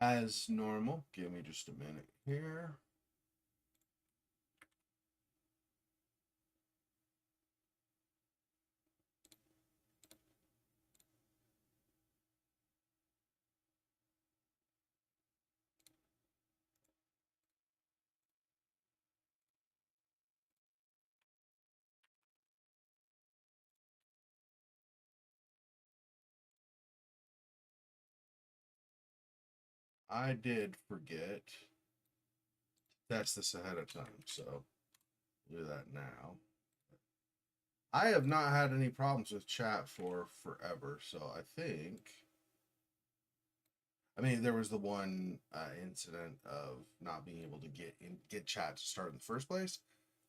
As normal, give me just a minute here. I did forget to test this ahead of time, so do that now. I have not had any problems with chat for forever, so I think. I mean, there was the one incident of not being able to get chat to start in the first place,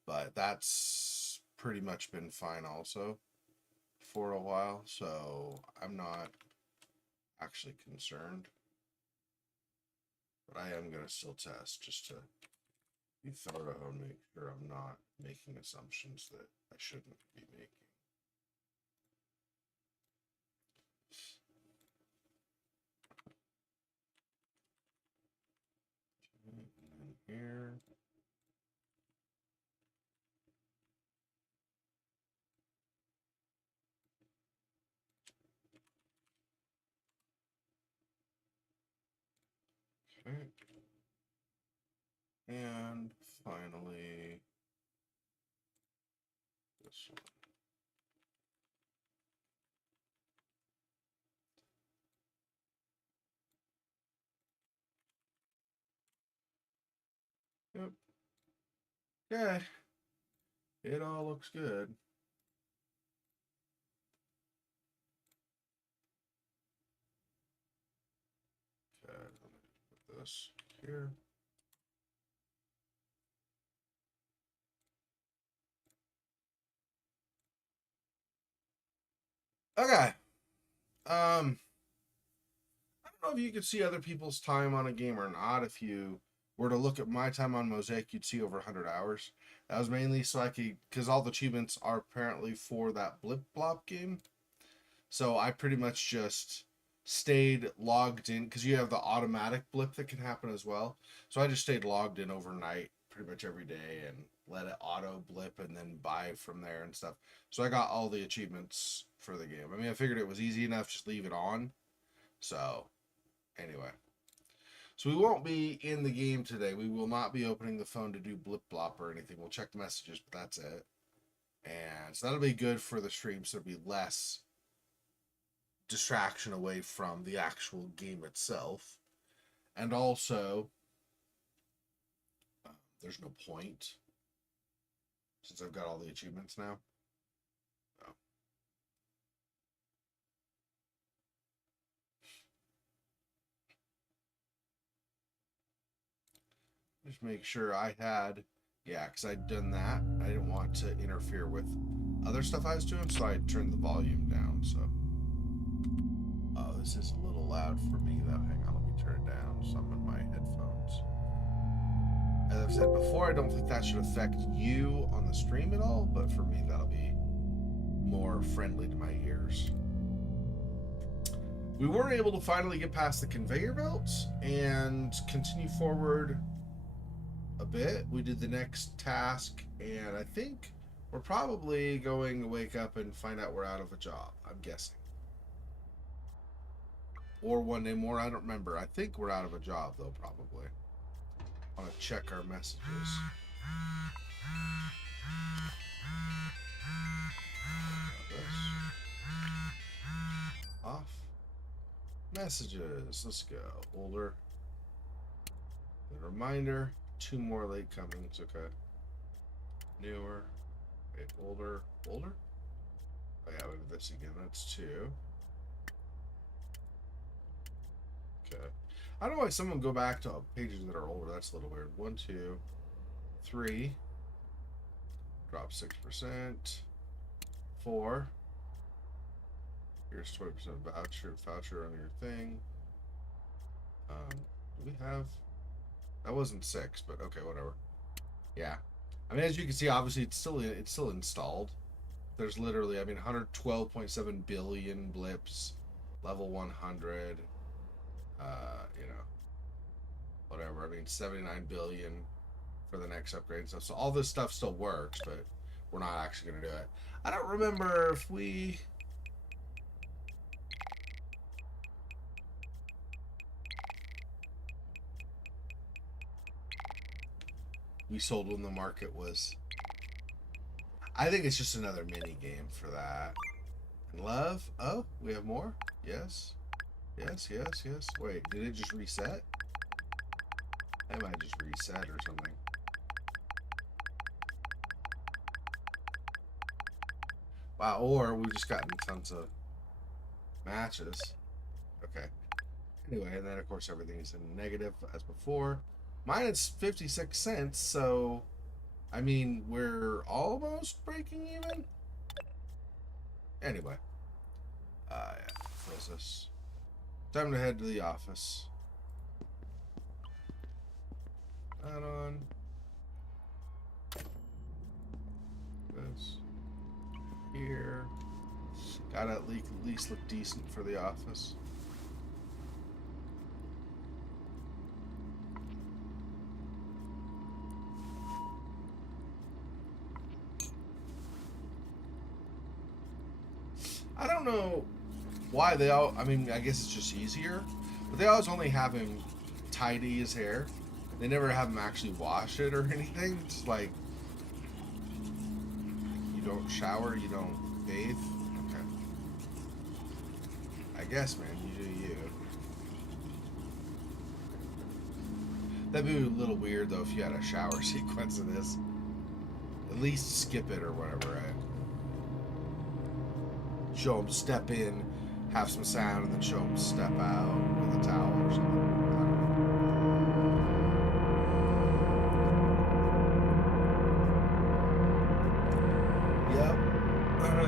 but that's pretty much been fine also for a while, so I'm not actually concerned. But I am gonna still test just to be thorough and make sure I'm not making assumptions that I shouldn't be making. And then here. Okay. And finally, this one. Yep. Okay. It all looks good. Okay, let me put this here. Okay. I don't know if you could see other people's time on a game or not. If you were to look at my time on Mosaic, you'd see over 100 hours. That was mainly so I could, because all the achievements are apparently for that blip blop game. So I pretty much just stayed logged in because you have the automatic blip that can happen as well. So I just stayed logged in overnight pretty much every day and let it auto blip and then buy from there and stuff. So I got all the achievements for the game. I mean, I figured it was easy enough, just leave it on. So anyway. So we won't be in the game today. We will not be opening the phone to do blip blop or anything. We'll check the messages, but that's it. And so that'll be good for the stream, so there'll be less distraction away from the actual game itself. And also, there's no point since I've got all the achievements now. Oh. Just make sure I had, yeah, because I'd done that. I didn't want to interfere with other stuff I was doing, so I turned the volume down. So, oh, this is a little loud for me though. Hang on, let me turn it down. Some in my headphones. As I've said before, I don't think that should affect you on the stream at all, but for me, that'll be more friendly to my ears. We were able to finally get past the conveyor belts and continue forward a bit. We did the next task, and I think we're probably going to wake up and find out we're out of a job. I'm guessing. Or one day more, I don't remember. I think we're out of a job, though, probably. I want to check our messages. Off. Messages. Let's go. Older. A reminder. 2 more late comings. Okay. Newer. Wait, older. Older? Oh, yeah, we have this again. That's 2. Okay. I don't know why someone go back to pages that are older. That's a little weird. 1, 2, 3. Drop 6%. 4. Here's 20% voucher on your thing. Do we have? That wasn't 6, but okay, whatever. Yeah, I mean, as you can see, obviously it's still installed. There's literally, I mean, 112.7 billion blips, level 100. You know, whatever. I mean, 79 billion for the next upgrade and stuff. So all this stuff still works, but we're not actually going to do it. I don't remember if we sold when the market was. I think it's just another mini game for that. And love. Oh, we have more. Yes. Yes. Yes. Yes. Wait, did it just reset? It might just reset or something. Wow. Or we've just gotten tons of matches. Okay. Anyway, and then of course everything's in negative as before. Mine is 56 cents, so I mean we're almost breaking even. Anyway, yeah, close this. Time to head to the office. That on. This here. Gotta at least look decent for the office. I don't know why they all. I mean, I guess it's just easier, but they always only have him tidy his hair. They never have him actually wash it or anything. It's like you don't shower, you don't bathe. Okay. I guess, man, you do you. That'd be a little weird though if you had a shower sequence of this. At least skip it or whatever, right? Show him step in, have some sound, and then show him step out with a towel or something.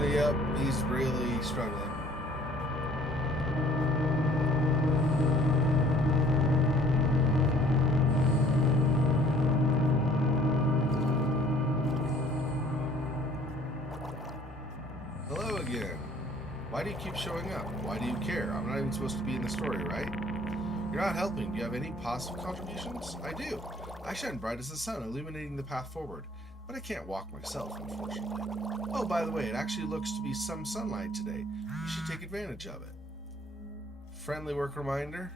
Yep, he's really struggling. Hello again. Why do you keep showing up? Why do you care? I'm not even supposed to be in the story, right? You're not helping. Do you have any positive contributions? I do. I shine bright as the sun, illuminating the path forward. But I can't walk myself, unfortunately. Oh, by the way, it actually looks to be some sunlight today. You should take advantage of it. Friendly work reminder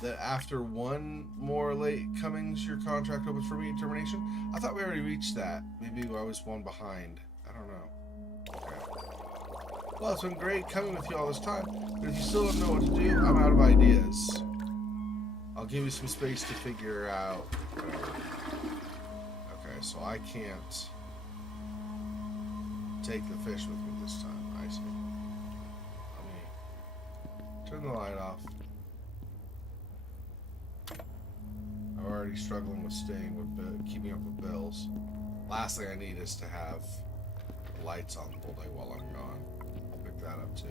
that after one more late comings, your contract opens for immediate termination. I thought we already reached that. Maybe I was one behind. I don't know. Okay. Well, it's been great coming with you all this time, but if you still don't know what to do, I'm out of ideas. I'll give you some space to figure out whatever. Okay, so I can't take the fish with me this time. I see. Let me turn the light off. I'm already struggling with keeping up with bills. Last thing I need is to have lights on the whole day while I'm gone. I'll pick that up too.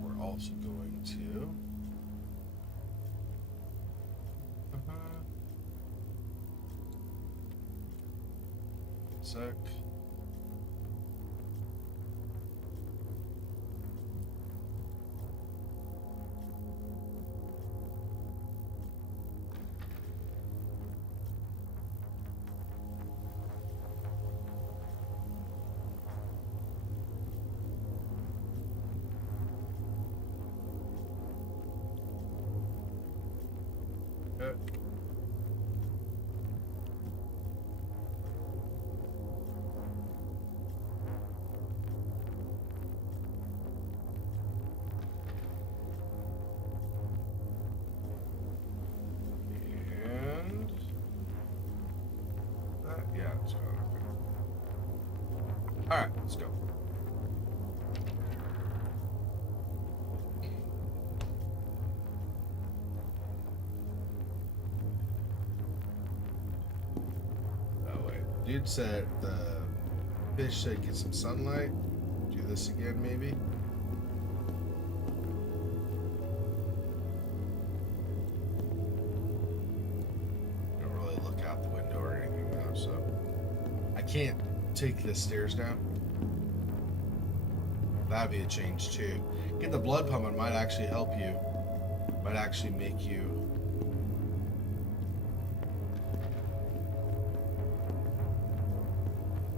We're also going to sec. Okay. Yeah, it's going okay. Alright, let's go. Oh wait. Dude said the fish said get some sunlight. Do this again maybe. Can't take the stairs down. That'd be a change too. Get the blood pumping might actually help you. might actually make you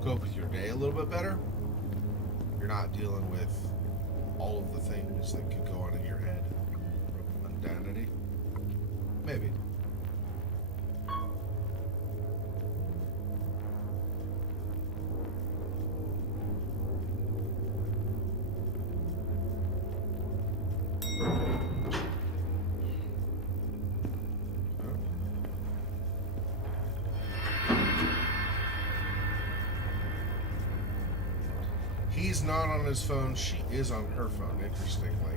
cope with your day a little bit better. You're not dealing with all of the things that could go on in your head from mundanity. Maybe. He's not on his phone. She is on her phone, interestingly.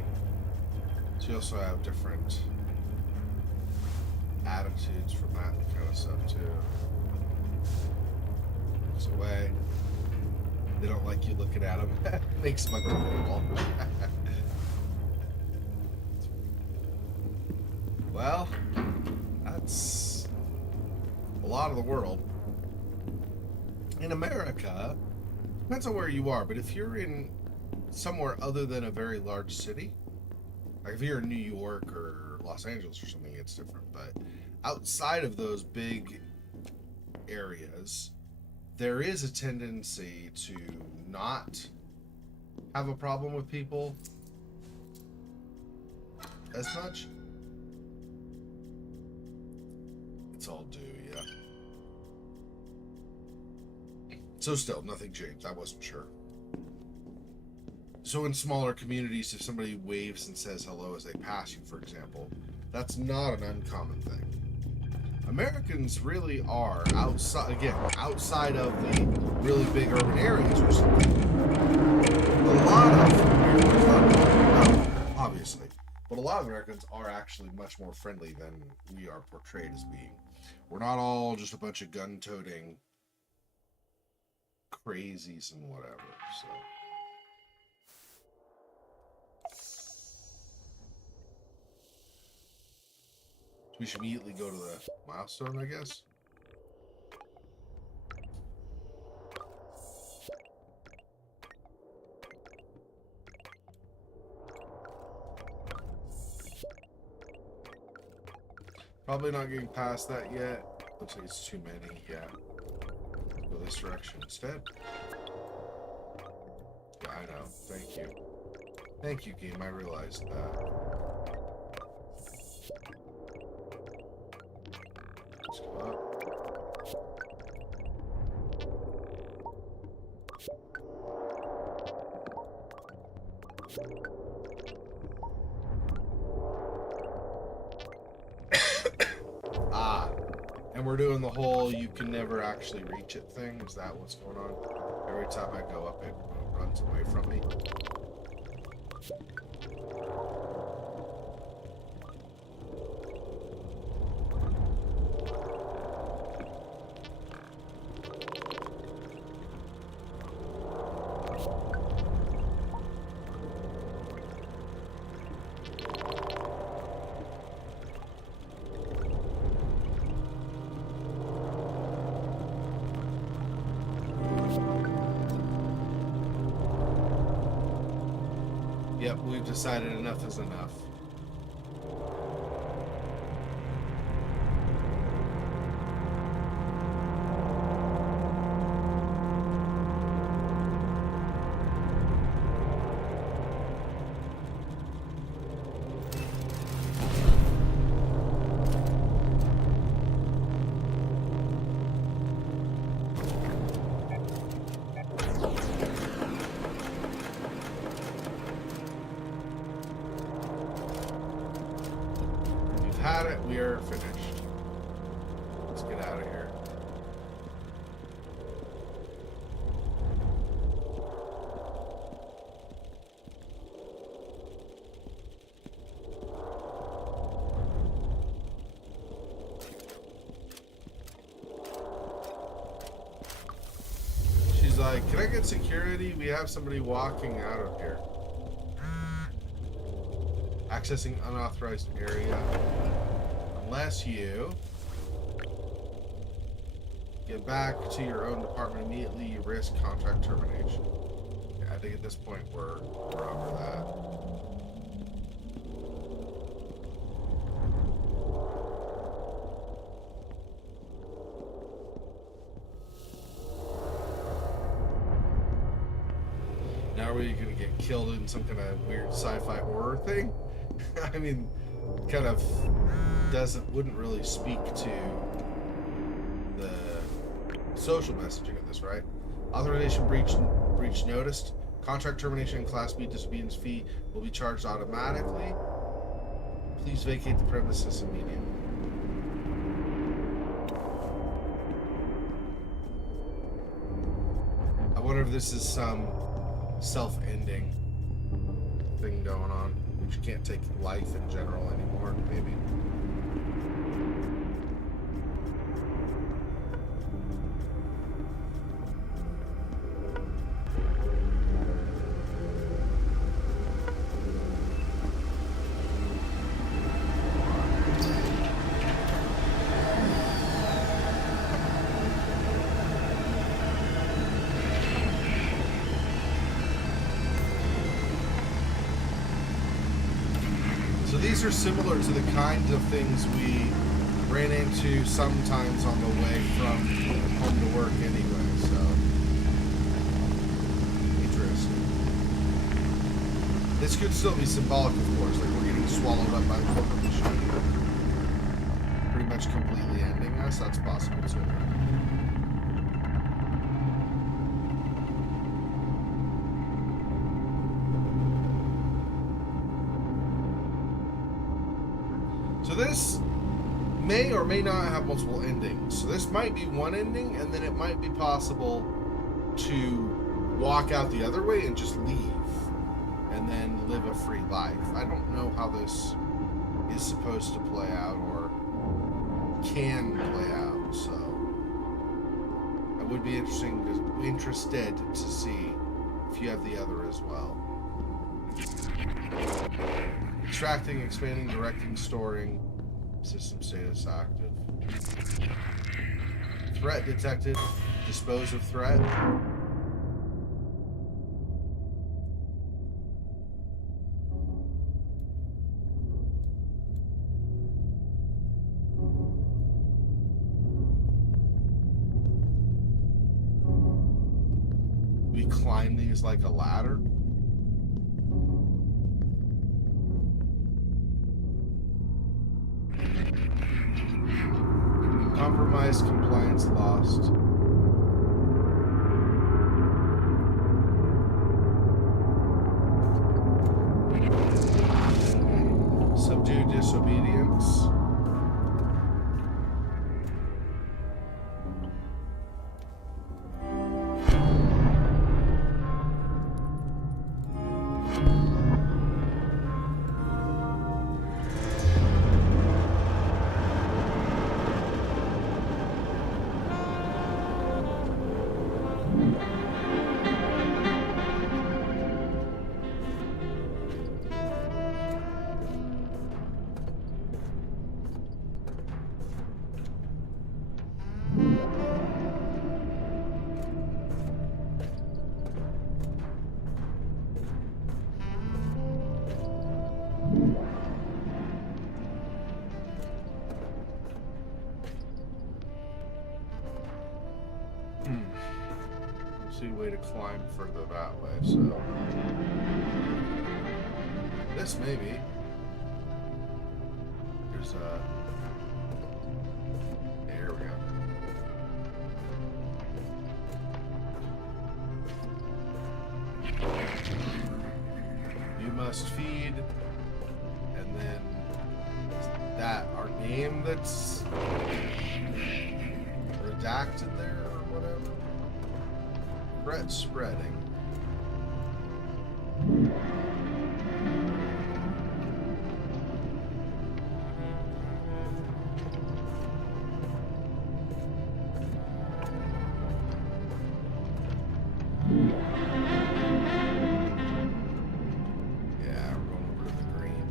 So you also have different attitudes from that kind of stuff, too. Looks away. They don't like you looking at them. Makes them uncomfortable. Well, that's a lot of the world. In America, depends on where you are, but if you're in somewhere other than a very large city, like if you're in New York or Los Angeles or something, it's different. But outside of those big areas, there is a tendency to not have a problem with people as much. It's all due, yeah. So still, nothing changed. I wasn't sure. So in smaller communities, if somebody waves and says hello as they pass you, for example, that's not an uncommon thing. Americans really are outside of the really big urban areas or something. A lot of Americans, obviously, but a lot of Americans are actually much more friendly than we are portrayed as being. We're not all just a bunch of gun-toting crazies and whatever, so. We should immediately go to the milestone, I guess. Probably not getting past that yet. Looks like it's too many, yeah. Go this direction instead. Yeah, I know. Thank you. Thank you, game. I realized that. Let's go up. And we're doing the whole you can never actually reach it thing. Is that what's going on? Every time I go up, it runs away from me. Yep, we've decided enough is enough. Had it, we are finished. Let's get out of here. She's like, can I get security? We have somebody walking out of here. Accessing unauthorized area. Unless you get back to your own department immediately, you risk contract termination. Yeah, I think at this point we're over that. Now are we going to get killed in some kind of weird sci-fi horror thing? I mean, kind of wouldn't really speak to the social messaging of this, right? Authorization breach noticed. Contract termination and Class B disobedience fee will be charged automatically. Please vacate the premises immediately. I wonder if this is some self-ending thing going on, which you can't take life in general anymore, maybe. So these are similar to the kinds of things we ran into sometimes on the way from home to work anyway, so interesting. This could still be symbolic, of course, like we're getting swallowed up by the corporate machine. Pretty much completely ending us, that's possible too. So this may or may not have multiple endings. So this might be one ending, and then it might be possible to walk out the other way and just leave, and then live a free life. I don't know how this is supposed to play out or can play out, so I would be interested to see if you have the other as well. Extracting, expanding, directing, storing. System status active. Threat detected. Dispose of threat. We climb these like a ladder. Compromised, compliance lost. Subdue disobedience. See a way to climb further that way, so this maybe there's a there we go. You must feed, and then that our name that's redacted there or whatever. Threat spreading. Yeah, we're going over to the green.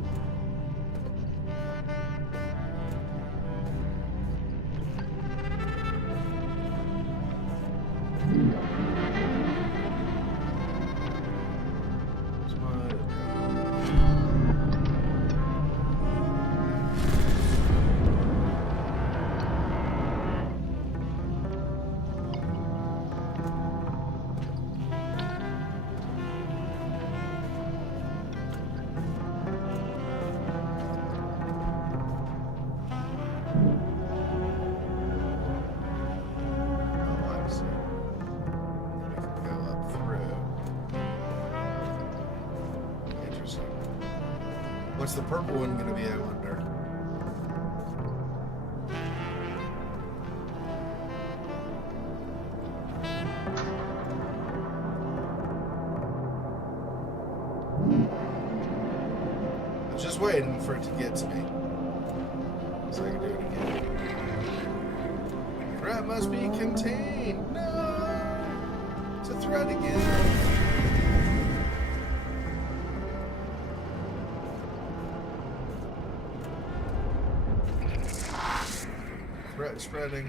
What's the purple one going to be, I wonder? I was just waiting for it to get to me, so I can do it again. Threat must be contained. No! It's a threat again. Threat spreading.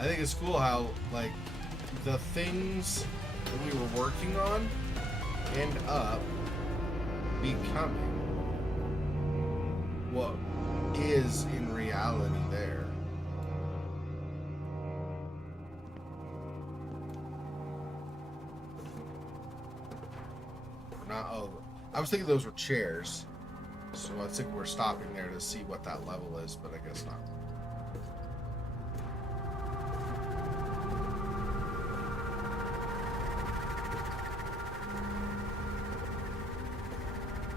I think it's cool how, like, the things that we were working on end up becoming what is in reality there. Not, oh, I was thinking those were chairs, so I was thinking we're stopping there to see what that level is, but I guess not.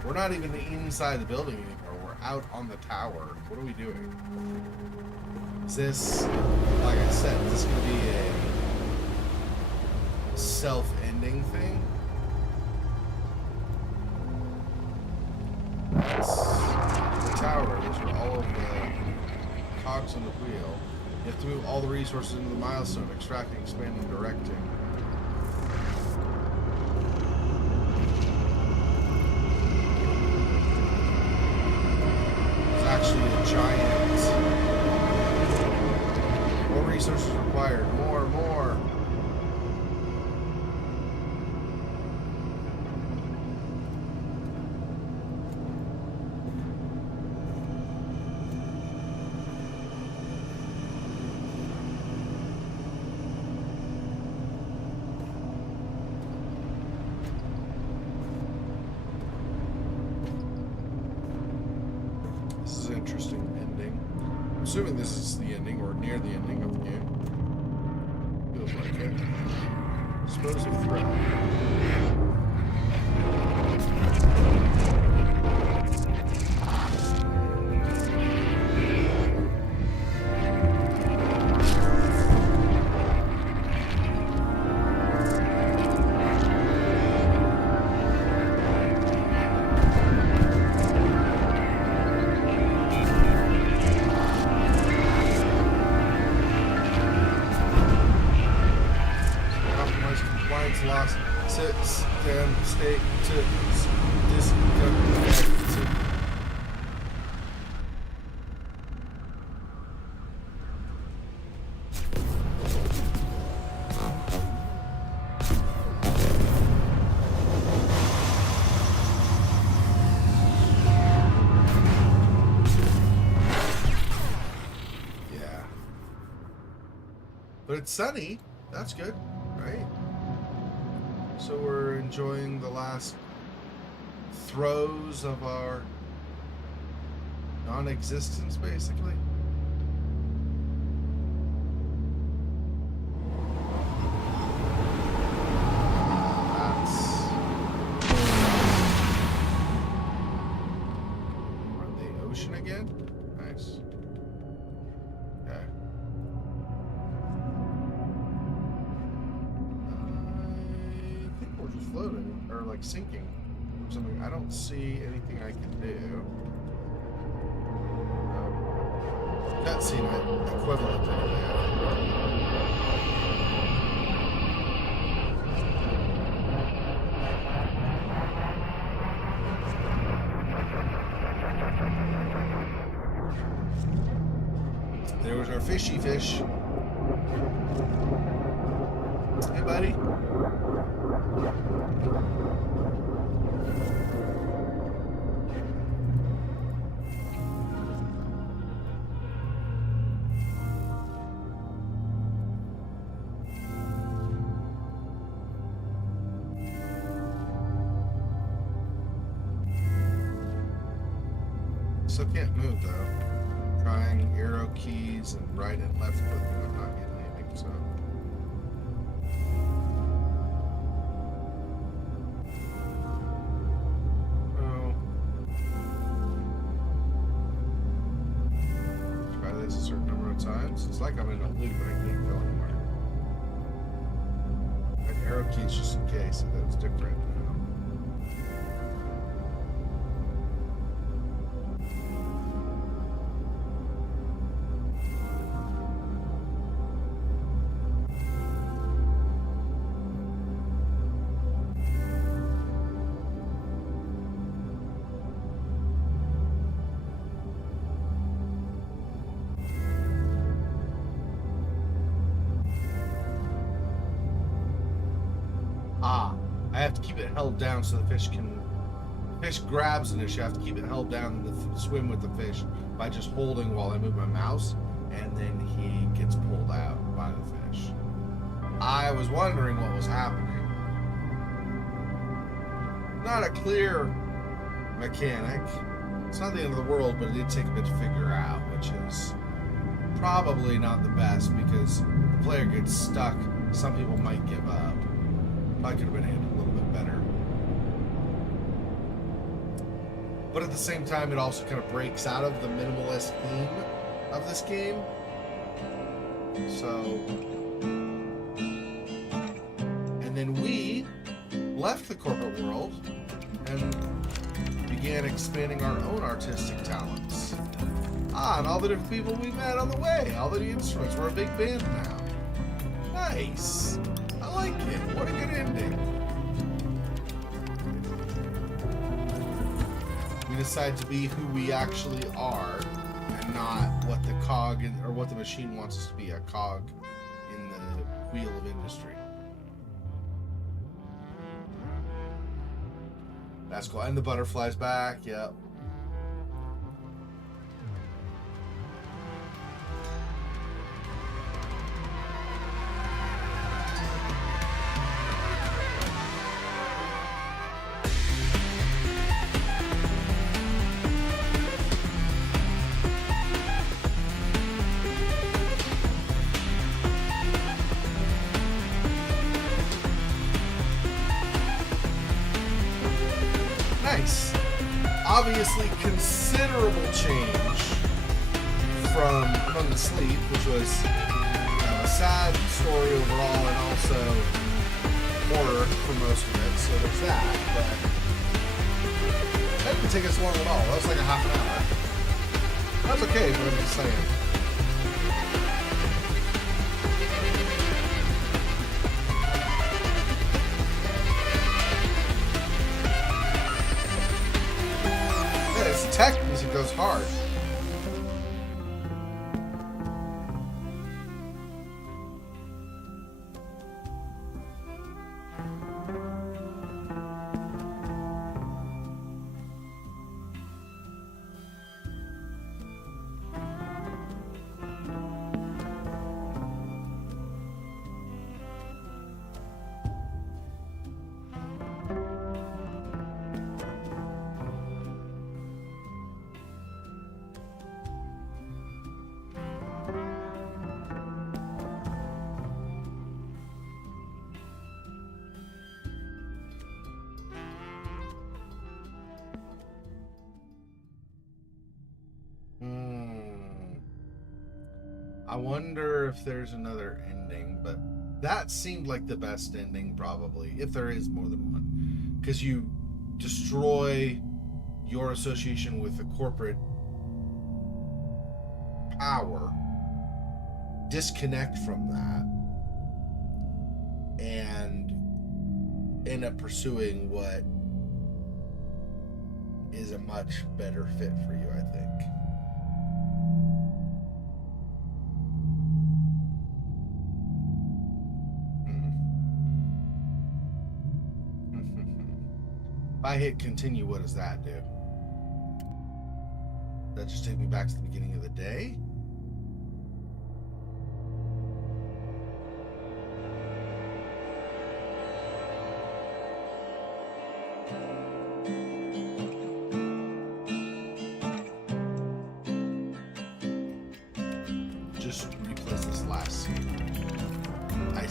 We're not even inside the building anymore. We're out on the tower. What are we doing? Is this, like I said, is this going to be a self-ending thing? That's the tower. Those are all of the cogs on the wheel. You have to move all the resources into the milestone, extracting, expanding, directing. Actually a giant. More resources required. More. Interesting ending. I'm assuming this is the ending or near the ending of the game. Feels like it. Explosive threat. Lost system state to disconnect. Yeah. But it's sunny. That's good, right? So we're enjoying the last throes of our non-existence, basically. We're in the ocean again? Nice. Okay. We're just floating, or like sinking, or something. I don't see anything I can do. Cutscene equivalent to anything. There was our fishy fish. Hey, buddy. Still can't move though. Trying arrow keys and right and left clicking. I'm not getting anything, so. Oh. Try this a certain number of times. It's like I'm in a loop and I can't go anywhere. Like arrow keys just in case if that was different. I have to keep it held down so the fish can. The fish grabs the fish. You have to keep it held down and swim with the fish by just holding while I move my mouse, and then he gets pulled out by the fish. I was wondering what was happening. Not a clear mechanic. It's not the end of the world, but it did take a bit to figure out, which is probably not the best because the player gets stuck. Some people might give up. Probably could have been handled a little bit better. But at the same time, it also kind of breaks out of the minimalist theme of this game. So, and then we left the corporate world and began expanding our own artistic talents. And all the different people we met on the way, all the instruments. We're a big band now. Nice. I like it. What a good ending. We decide to be who we actually are and not what the cog or what the machine wants us to be, a cog in the wheel of industry. That's cool. And the butterfly's back. Yep. Nice. Obviously considerable change from Among the Sleep, which was a sad story overall and also horror for most of it, so there's that, but that didn't take us long at all. That was like a half an hour. That's okay, but I'm just saying. Tech music goes hard. I wonder if there's another ending, but that seemed like the best ending probably, if there is more than one. Because you destroy your association with the corporate power, disconnect from that, and end up pursuing what is a much better fit for you, I think. If I hit continue, what does that do? That just take me back to the beginning of the day?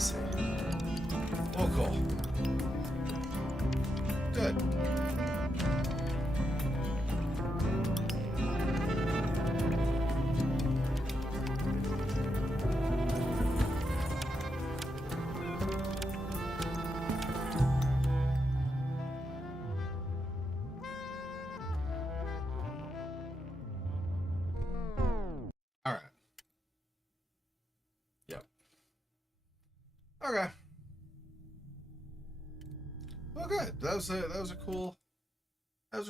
see. Oh, cool. Good. All right. Yep. Okay. Well, good. That was a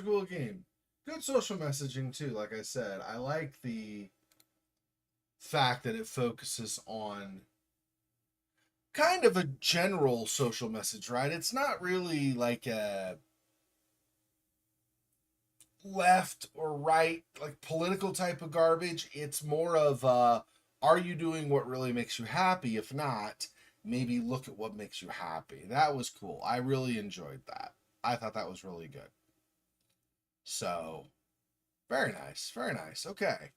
cool game. Good social messaging too. Like I said, I like the fact that it focuses on kind of a general social message, right? It's not really like a left or right, like political type of garbage. It's more of are you doing what really makes you happy? If not, maybe look at what makes you happy. That was cool. I really enjoyed that. I thought that was really good. So, very nice. Very nice. Okay.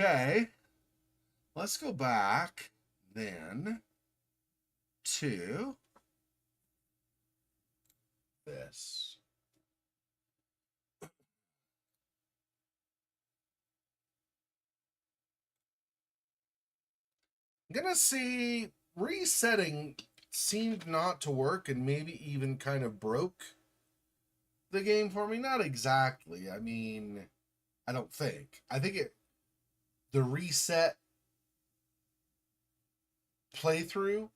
Okay. Let's go back then to this. I'm gonna see resetting seemed not to work and maybe even kind of broke the game for me. Not exactly. I mean, I don't think. I think the reset playthrough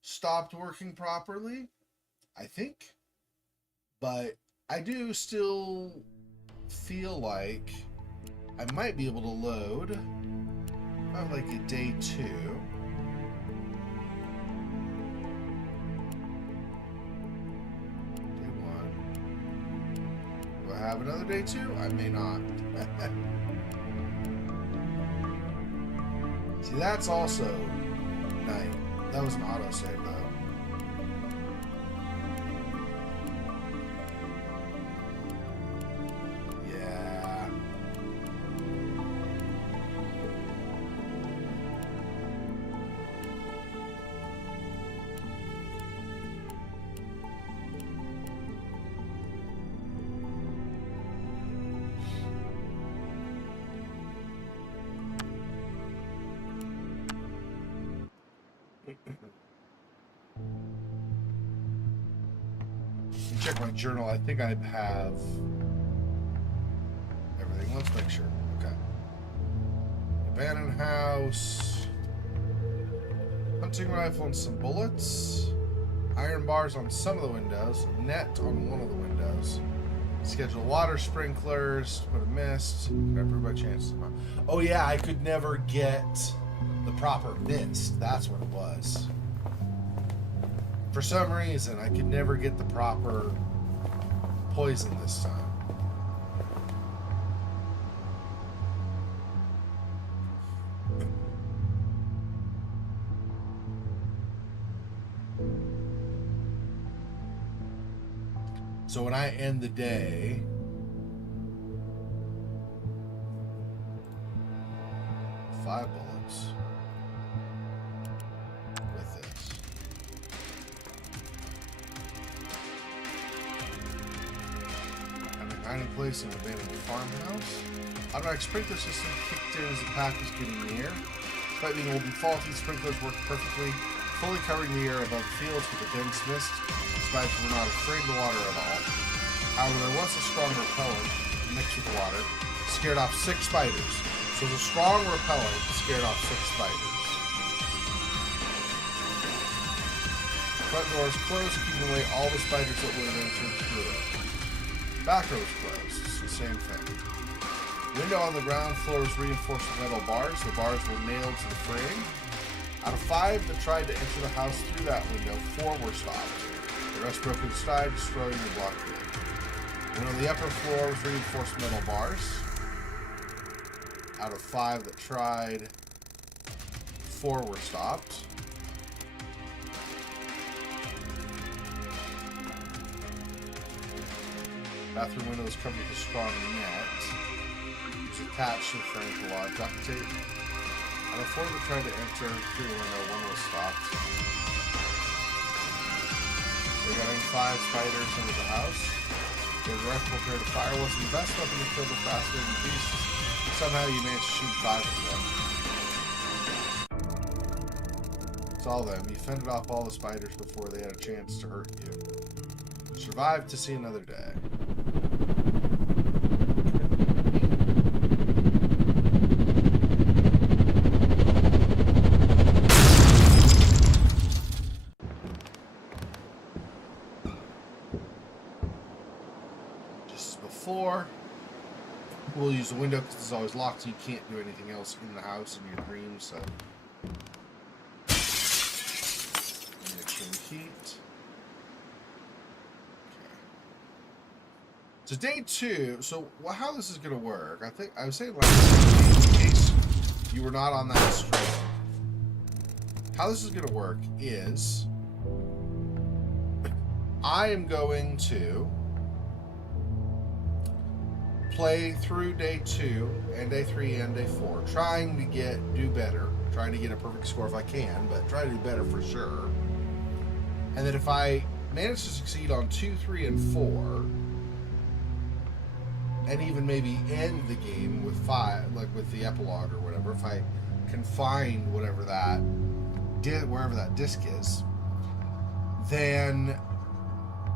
stopped working properly, I think. But I do still feel like I might be able to load. I have like a day 2. Day 1. Do I have another day 2? I may not. See, that's also night. That was an autosave though. Yeah. Check my journal. I think I have everything. Let's make sure. Okay. Abandoned house. Hunting rifle and some bullets. Iron bars on some of the windows. Net on one of the windows. Schedule water sprinklers. Put a mist. Can I improve my chances? Oh yeah, I could never get the proper mist. That's what it was. For some reason, I could never get the proper poison this time. So when I end the day, five bullets with this. Hiding place in an abandoned farmhouse. Automatic sprinkler system kicked in as the pack was getting near. Despite being old and faulty, sprinklers worked perfectly, fully covering the air above the fields with a dense mist. The spiders were not afraid of the water at all. However, there was a strong repellent mixed with the water, scared off 6 spiders. So the strong repellent scared off 6 spiders. The front door is closed, keeping away all the spiders that would have entered through it. Back door was closed. It's the same thing. Window on the ground floor was reinforced with metal bars. The bars were nailed to the frame. Out of 5 that tried to enter the house through that window, 4 were stopped. The rest broke inside, destroying the blockade. And on the upper floor was reinforced metal bars. Out of 5 that tried, 4 were stopped. Bathroom window was covered with a strong net. It was attached to the frame with a lot of duct tape. Out of 4 that tried to enter through the window, 1 was stopped. They got in 5 spiders into the house. The rifle prepared to fire wasn't the best weapon to kill the fast-moving beasts. Somehow you managed to shoot 5 of them. It's all them. You fended off all the spiders before they had a chance to hurt you. Survived to see another day. Just as before, we'll use the window because it's always locked, so you can't do anything else in the house in your dreams. So, mixing heat. So day 2, so how this is going to work, I think, I was saying last week, in case you were not on that stream, how this is going to work is, I am going to play through day 2, and day 3, and day 4, trying to do better, trying to get a perfect score if I can, but try to do better for sure, and then if I manage to succeed on 2, 3, and 4, and even maybe end the game with 5, like with the epilogue or whatever, if I can find whatever that wherever that disc is, then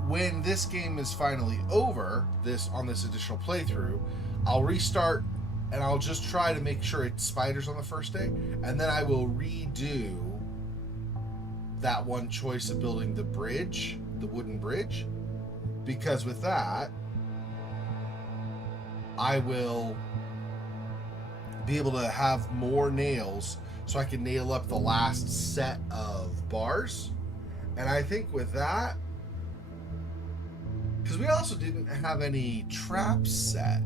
when this game is finally over, on this additional playthrough, I'll restart and I'll just try to make sure it's spiders on the first day, and then I will redo that one choice of building the bridge, the wooden bridge, because with that I will be able to have more nails so I can nail up the last set of bars. And I think with that, because we also didn't have any traps set,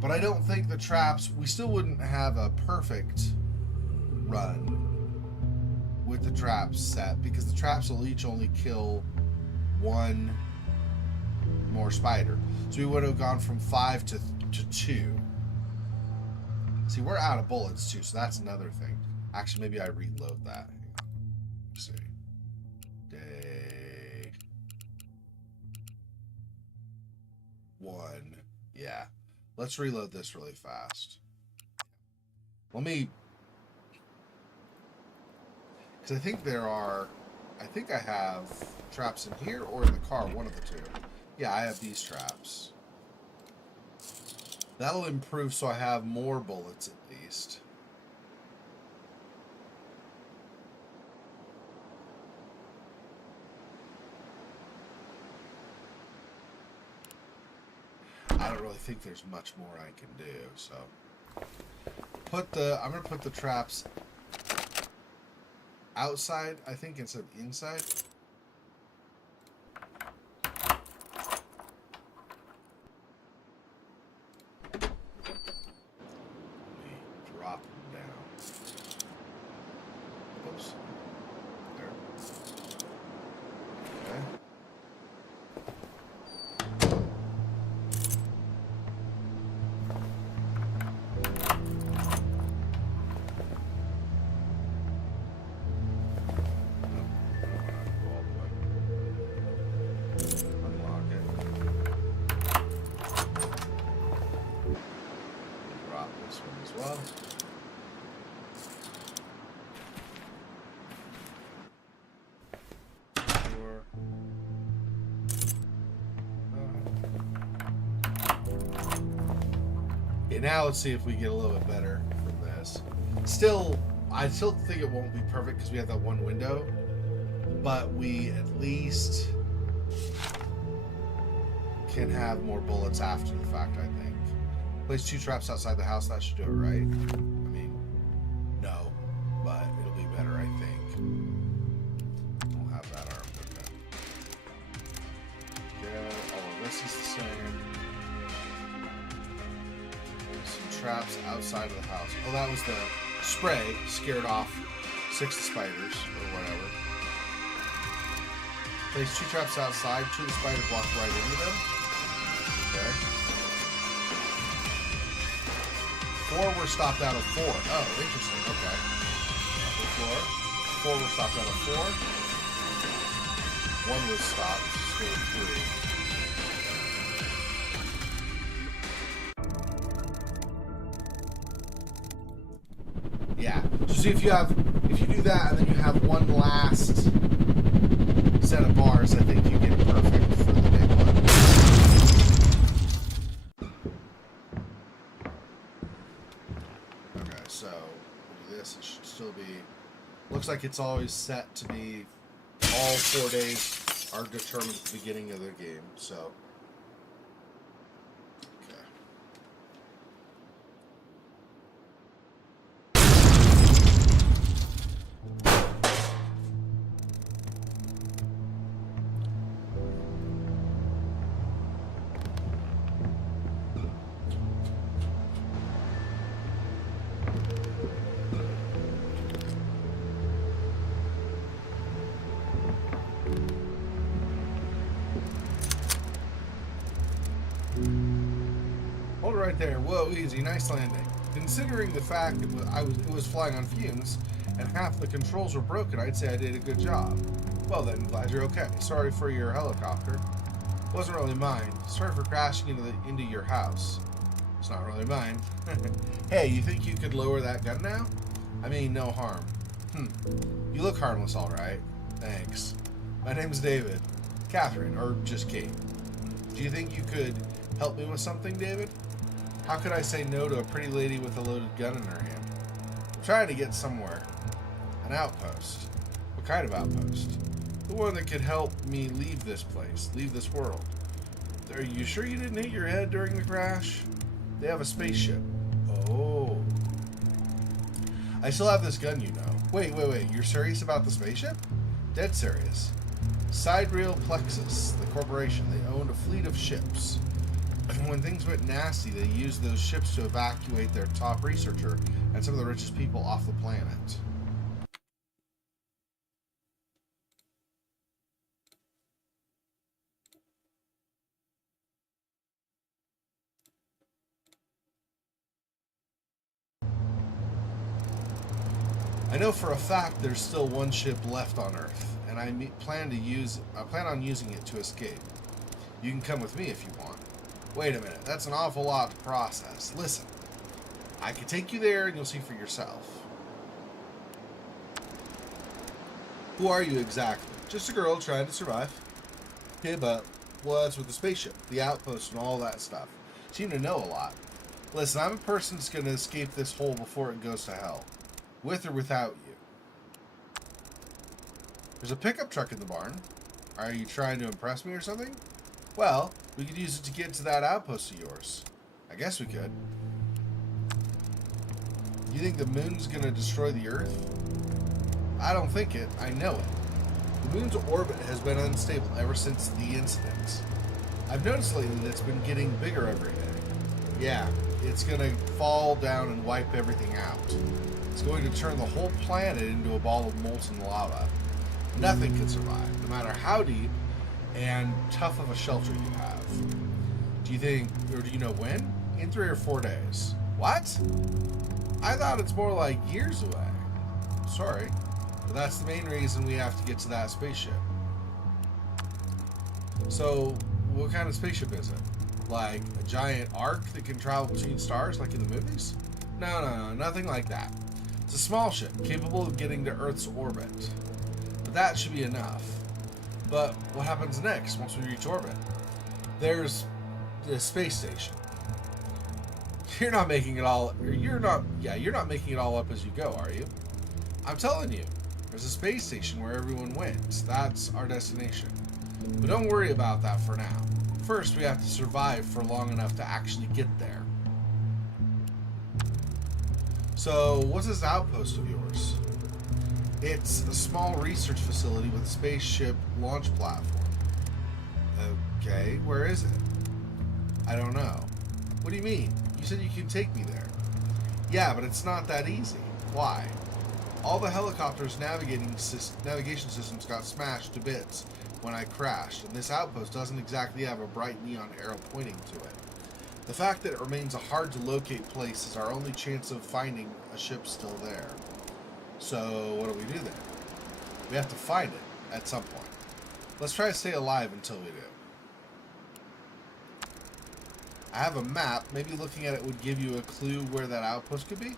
but I don't think the traps, we still wouldn't have a perfect run with the traps set, because the traps will each only kill 1 more spider. So we would have gone from 5 to 2. See, we're out of bullets too, so that's another thing. Actually, maybe I reload that. Hang on. Let's see. Day 1. Yeah. Let's reload this really fast. Let me... because I think I have traps in here or in the car, one of the two. Yeah, I have these traps. That'll improve so I have more bullets at least. I don't really think there's much more I can do, so I'm gonna put the traps outside, I think, instead of inside. Now let's see if we get a little bit better from this. I still think it won't be perfect because we have that one window, but we at least can have more bullets after the fact, I think. Place 2 traps outside the house, that should do it, right? I mean, no, but it'll be better, I think. We'll have that armed, okay. traps outside of the house. Oh, that was the spray. Scared off 6 spiders or whatever. Place 2 traps outside. 2 of the spiders walk right into them. Okay. 4 were stopped out of 4. Oh, interesting. Okay. Upper floor. 4 were stopped out of 4. 1 was stopped. So 3. Yeah. So see if you do that and then you have one last set of bars, I think you get perfect for the big one. Okay, so we'll do this. It should still be. Looks like it's always set to be all 4 days are determined at the beginning of the game. So. Hold it right there. Whoa, easy. Nice landing. Considering the fact that it was flying on fumes and half the controls were broken, I'd say I did a good job. Well then, glad you're okay. Sorry for your helicopter. Wasn't really mine. Sorry for crashing into your house. It's not really mine. Hey, you think you could lower that gun now? I mean, no harm. You look harmless, all right. Thanks. My name's David. Catherine, or just Kate. Do you think you could help me with something, David? How could I say no to a pretty lady with a loaded gun in her hand? I'm trying to get somewhere. An outpost. What kind of outpost? The one that could help me leave this place, leave this world. Are you sure you didn't hit your head during the crash? They have a spaceship. Oh. I still have this gun, you know. Wait. You're serious about the spaceship? Dead serious. Sidereal Plexus, the corporation, they owned a fleet of ships. When things went nasty, they used those ships to evacuate their top researcher and some of the richest people off the planet. I know for a fact there's still one ship left on Earth, and I plan on using it to escape. You can come with me if you want. Wait a minute, that's an awful lot to process. Listen, I can take you there and you'll see for yourself. Who are you exactly? Just a girl trying to survive. Yeah, but what's with the spaceship, the outpost, and all that stuff? Seem to know a lot. Listen, I'm a person that's going to escape this hole before it goes to hell. With or without you. There's a pickup truck in the barn. Are you trying to impress me or something? Well, we could use it to get to that outpost of yours. I guess we could. You think the moon's gonna destroy the Earth? I don't think it. I know it. The moon's orbit has been unstable ever since the incident. I've noticed lately that it's been getting bigger every day. Yeah, it's gonna fall down and wipe everything out. It's going to turn the whole planet into a ball of molten lava. Nothing can survive, no matter how deep and tough of a shelter you have. Do you think, or do you know when? In 3 or 4 days. What? I thought it's more like years away. Sorry, but that's the main reason we have to get to that spaceship. So, what kind of spaceship is it? Like a giant arc that can travel between stars like in the movies? No, nothing like that. It's a small ship, capable of getting to Earth's orbit. But that should be enough. But what happens next once we reach orbit? There's the space station. You're not making it all up as you go, are you? I'm telling you, there's a space station where everyone wins. That's our destination. But don't worry about that for now. First, we have to survive for long enough to actually get there. So, what's this outpost of yours? It's a small research facility with a spaceship launch platform. Okay, where is it? I don't know. What do you mean? You said you can take me there. Yeah, but it's not that easy. Why? All the helicopter's navigation systems got smashed to bits when I crashed, and this outpost doesn't exactly have a bright neon arrow pointing to it. The fact that it remains a hard-to-locate place is our only chance of finding a ship still there. So, what do we do then? We have to find it at some point. Let's try to stay alive until we do. I have a map. Maybe looking at it would give you a clue where that outpost could be?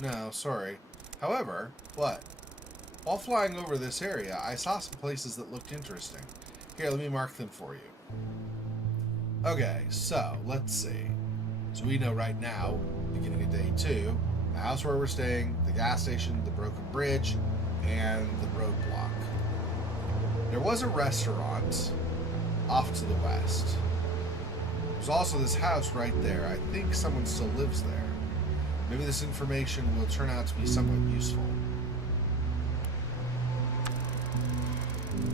No, sorry. However, what? While flying over this area, I saw some places that looked interesting. Here, let me mark them for you. Okay, so, let's see. So we know right now, beginning of day 2, the house where we're staying, the gas station, the broken bridge, and the roadblock. There was a restaurant off to the west. There's also this house right there. I think someone still lives there. Maybe this information will turn out to be somewhat useful.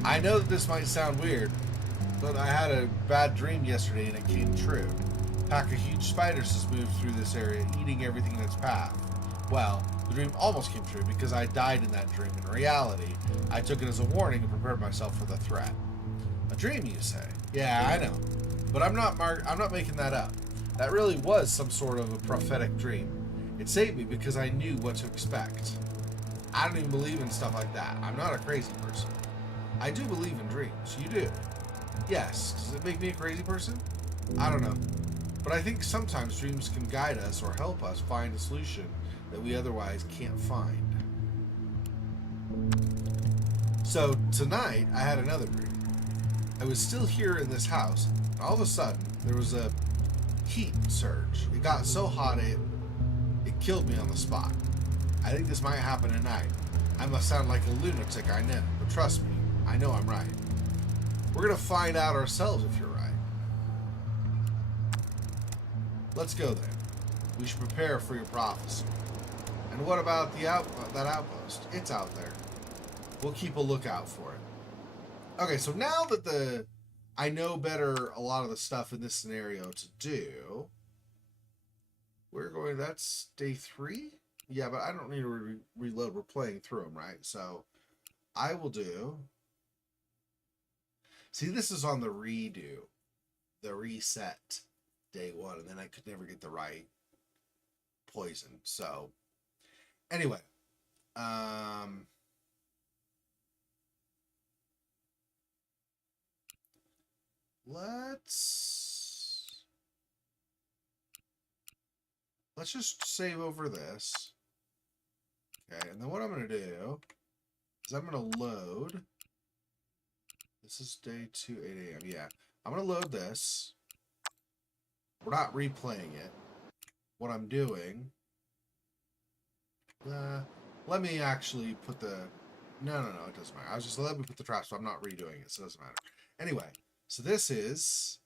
I know that this might sound weird, but I had a bad dream yesterday and it came true. A pack of huge spiders has moved through this area, eating everything in its path. Well, the dream almost came true because I died in that dream. In reality, I took it as a warning and prepared myself for the threat. A dream, you say? Yeah, I know. But I'm not making that up. That really was some sort of a prophetic dream. It saved me because I knew what to expect. I don't even believe in stuff like that. I'm not a crazy person. I do believe in dreams. You do? Yes. Does it make me a crazy person? I don't know. But I think sometimes dreams can guide us or help us find a solution that we otherwise can't find. So tonight, I had another dream. I was still here in this house, and all of a sudden, there was a heat surge. It got so hot, it killed me on the spot. I think this might happen tonight. I must sound like a lunatic, I know, but trust me, I know I'm right. We're going to find out ourselves if you're right. Let's go then. We should prepare for your prophecy. And what about that outpost? It's out there. We'll keep a lookout for it. Okay, so now that I know better a lot of the stuff in this scenario to do, that's day 3? Yeah, but I don't need to reload. We're playing through them, right? So I will do... See, this is on the reset day 1, and then I could never get the right poison. So anyway, let's just save over this. Okay, and then what I'm going to do is I'm going to load. This is day 2, 8 a.m. Yeah, I'm going to load this. We're not replaying it. What I'm doing... let me actually put the... No, it doesn't matter. I was just let me put the trap, so I'm not redoing it, so it doesn't matter. Anyway, so this is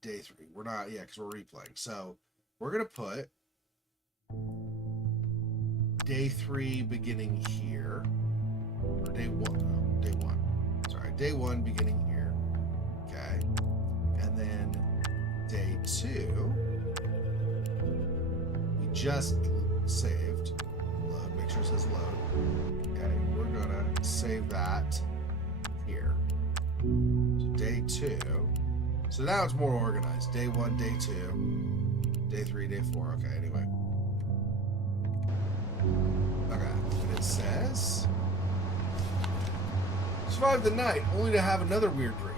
day 3. We're not, yeah, because we're replaying. So we're going to put day 3 beginning here. Or day 1. No, day 1. Sorry, day 1 beginning here. Okay. And then day 2, we just saved. Load, make sure it says load. Okay, we're gonna save that here. So day 2. So now it's more organized. Day 1, day 2, day 3, day 4. Okay, anyway. Okay, and it says survived the night only to have another weird dream.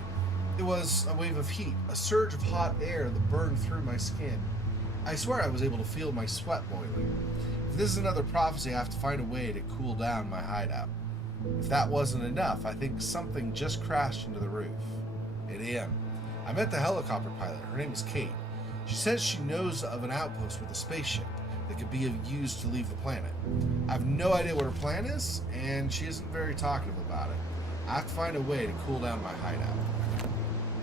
It was a wave of heat, a surge of hot air that burned through my skin. I swear I was able to feel my sweat boiling. If this is another prophecy, I have to find a way to cool down my hideout. If that wasn't enough, I think something just crashed into the roof. 8 a.m. I met the helicopter pilot. Her name is Kate. She says she knows of an outpost with a spaceship that could be used to leave the planet. I have no idea what her plan is, and she isn't very talkative about it. I have to find a way to cool down my hideout.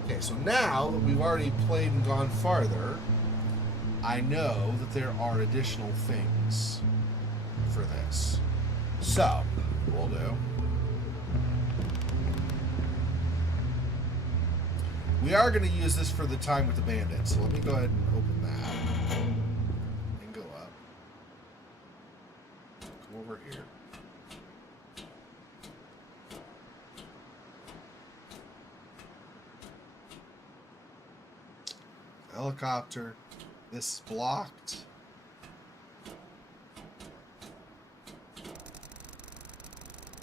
Okay, so now that we've already played and gone farther, I know that there are additional things for this. So, we'll do. We are going to use this for the time with the bandits. So let me go ahead and open that. And go up. Come over here. Helicopter. This is blocked.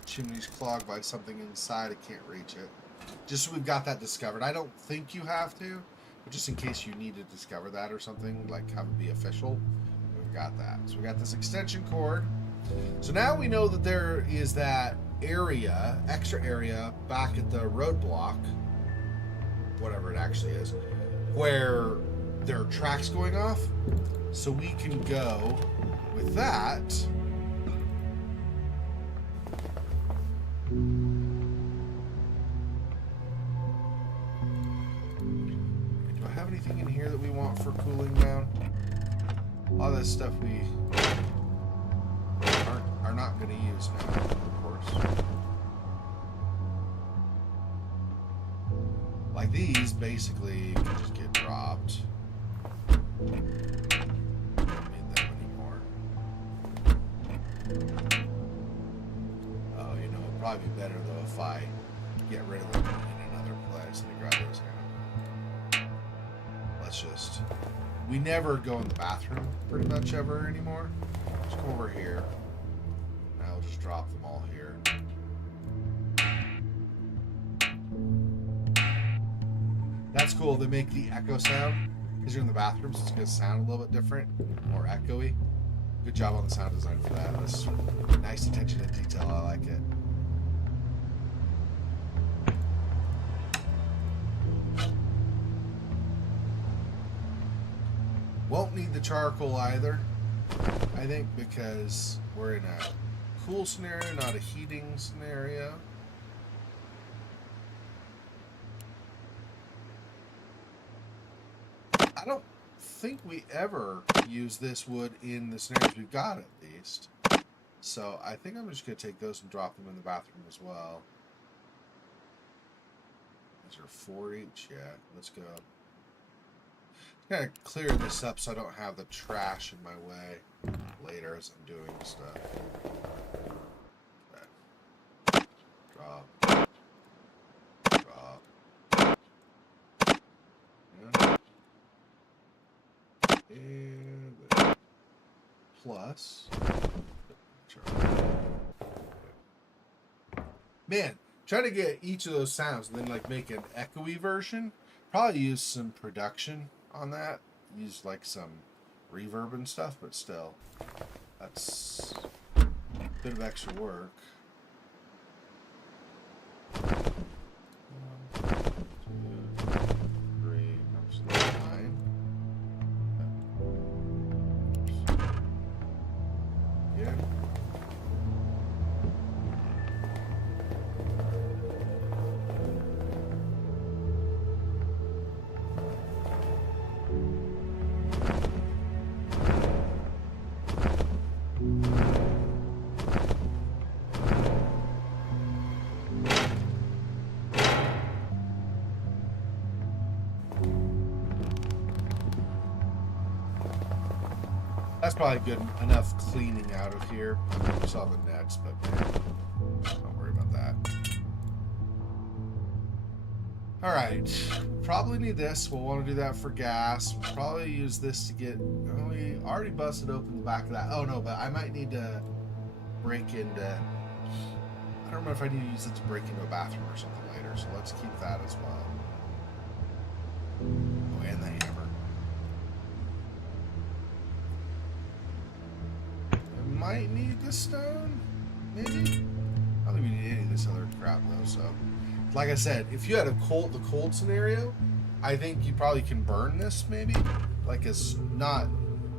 Chimney's clogged by something inside. I can't reach it. Just so we've got that discovered. I don't think you have to, but just in case you need to discover that or something, like have it be official, we've got that. So we got this extension cord. So now we know that there is that area, extra area, back at the roadblock, whatever it actually is, where there are tracks going off. So we can go with that. Do I have anything in here that we want for cooling down? A lot of this stuff we are not going to use now, of course. Like these, basically, can just get dropped. Don't need them anymore. Oh, you know, it'd probably be better though if I get rid of them in another place. Let me grab those here. Let's just. We never go in the bathroom pretty much ever anymore. Let's go over here. Now we'll just drop them all here. That's cool. They make the echo sound because you're in the bathroom, so it's going to sound a little bit different, more echoey. Good job on the sound design for that. That's nice attention to detail. I like it. Won't need the charcoal either, I think, because we're in a cool scenario, not a heating scenario. I don't think we ever use this wood in the scenarios we've got, at least. So I think I'm just going to take those and drop them in the bathroom as well. These are 4 each. Yeah, let's go. Kind of clear this up so I don't have the trash in my way later as I'm doing stuff. Okay. Drop. Drop. And plus. Man, try to get each of those sounds and then like make an echoey version. Probably use some production on that. Use like some reverb and stuff, but still, that's a bit of extra work. 1, 2, 3, comes 9. Yeah. That's probably good enough cleaning out of here. We saw the nets, but man, don't worry about that. All right, probably need this. We'll want to do that for gas. We'll probably use this to get. Oh, we already busted open the back of that. Oh no, but I might need to break into. I don't remember if I need to use it to break into a bathroom or something later. So let's keep that as well. Oh, and the hammer. Might need the stone, maybe. I don't think we need any of this other crap though. So, like I said, if you had the cold scenario, I think you probably can burn this maybe, like as not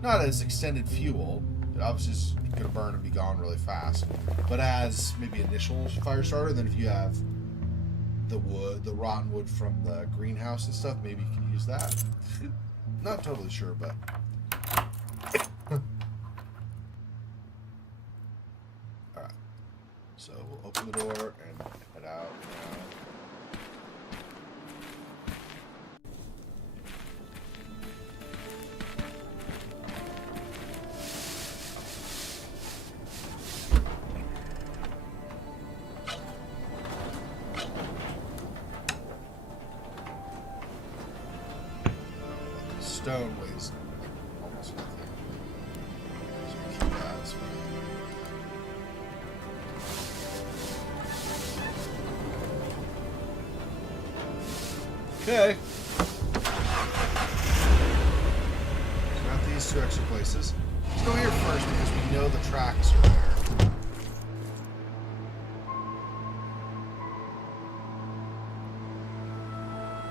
as extended fuel. It obviously is gonna burn and be gone really fast, but as maybe initial fire starter. Then if you have the wood, the rotten wood from the greenhouse and stuff, maybe you can use that. Not totally sure, but. So we'll open the door and head out Okay. Got these 2 extra places. Let's go here first because we know the tracks are there.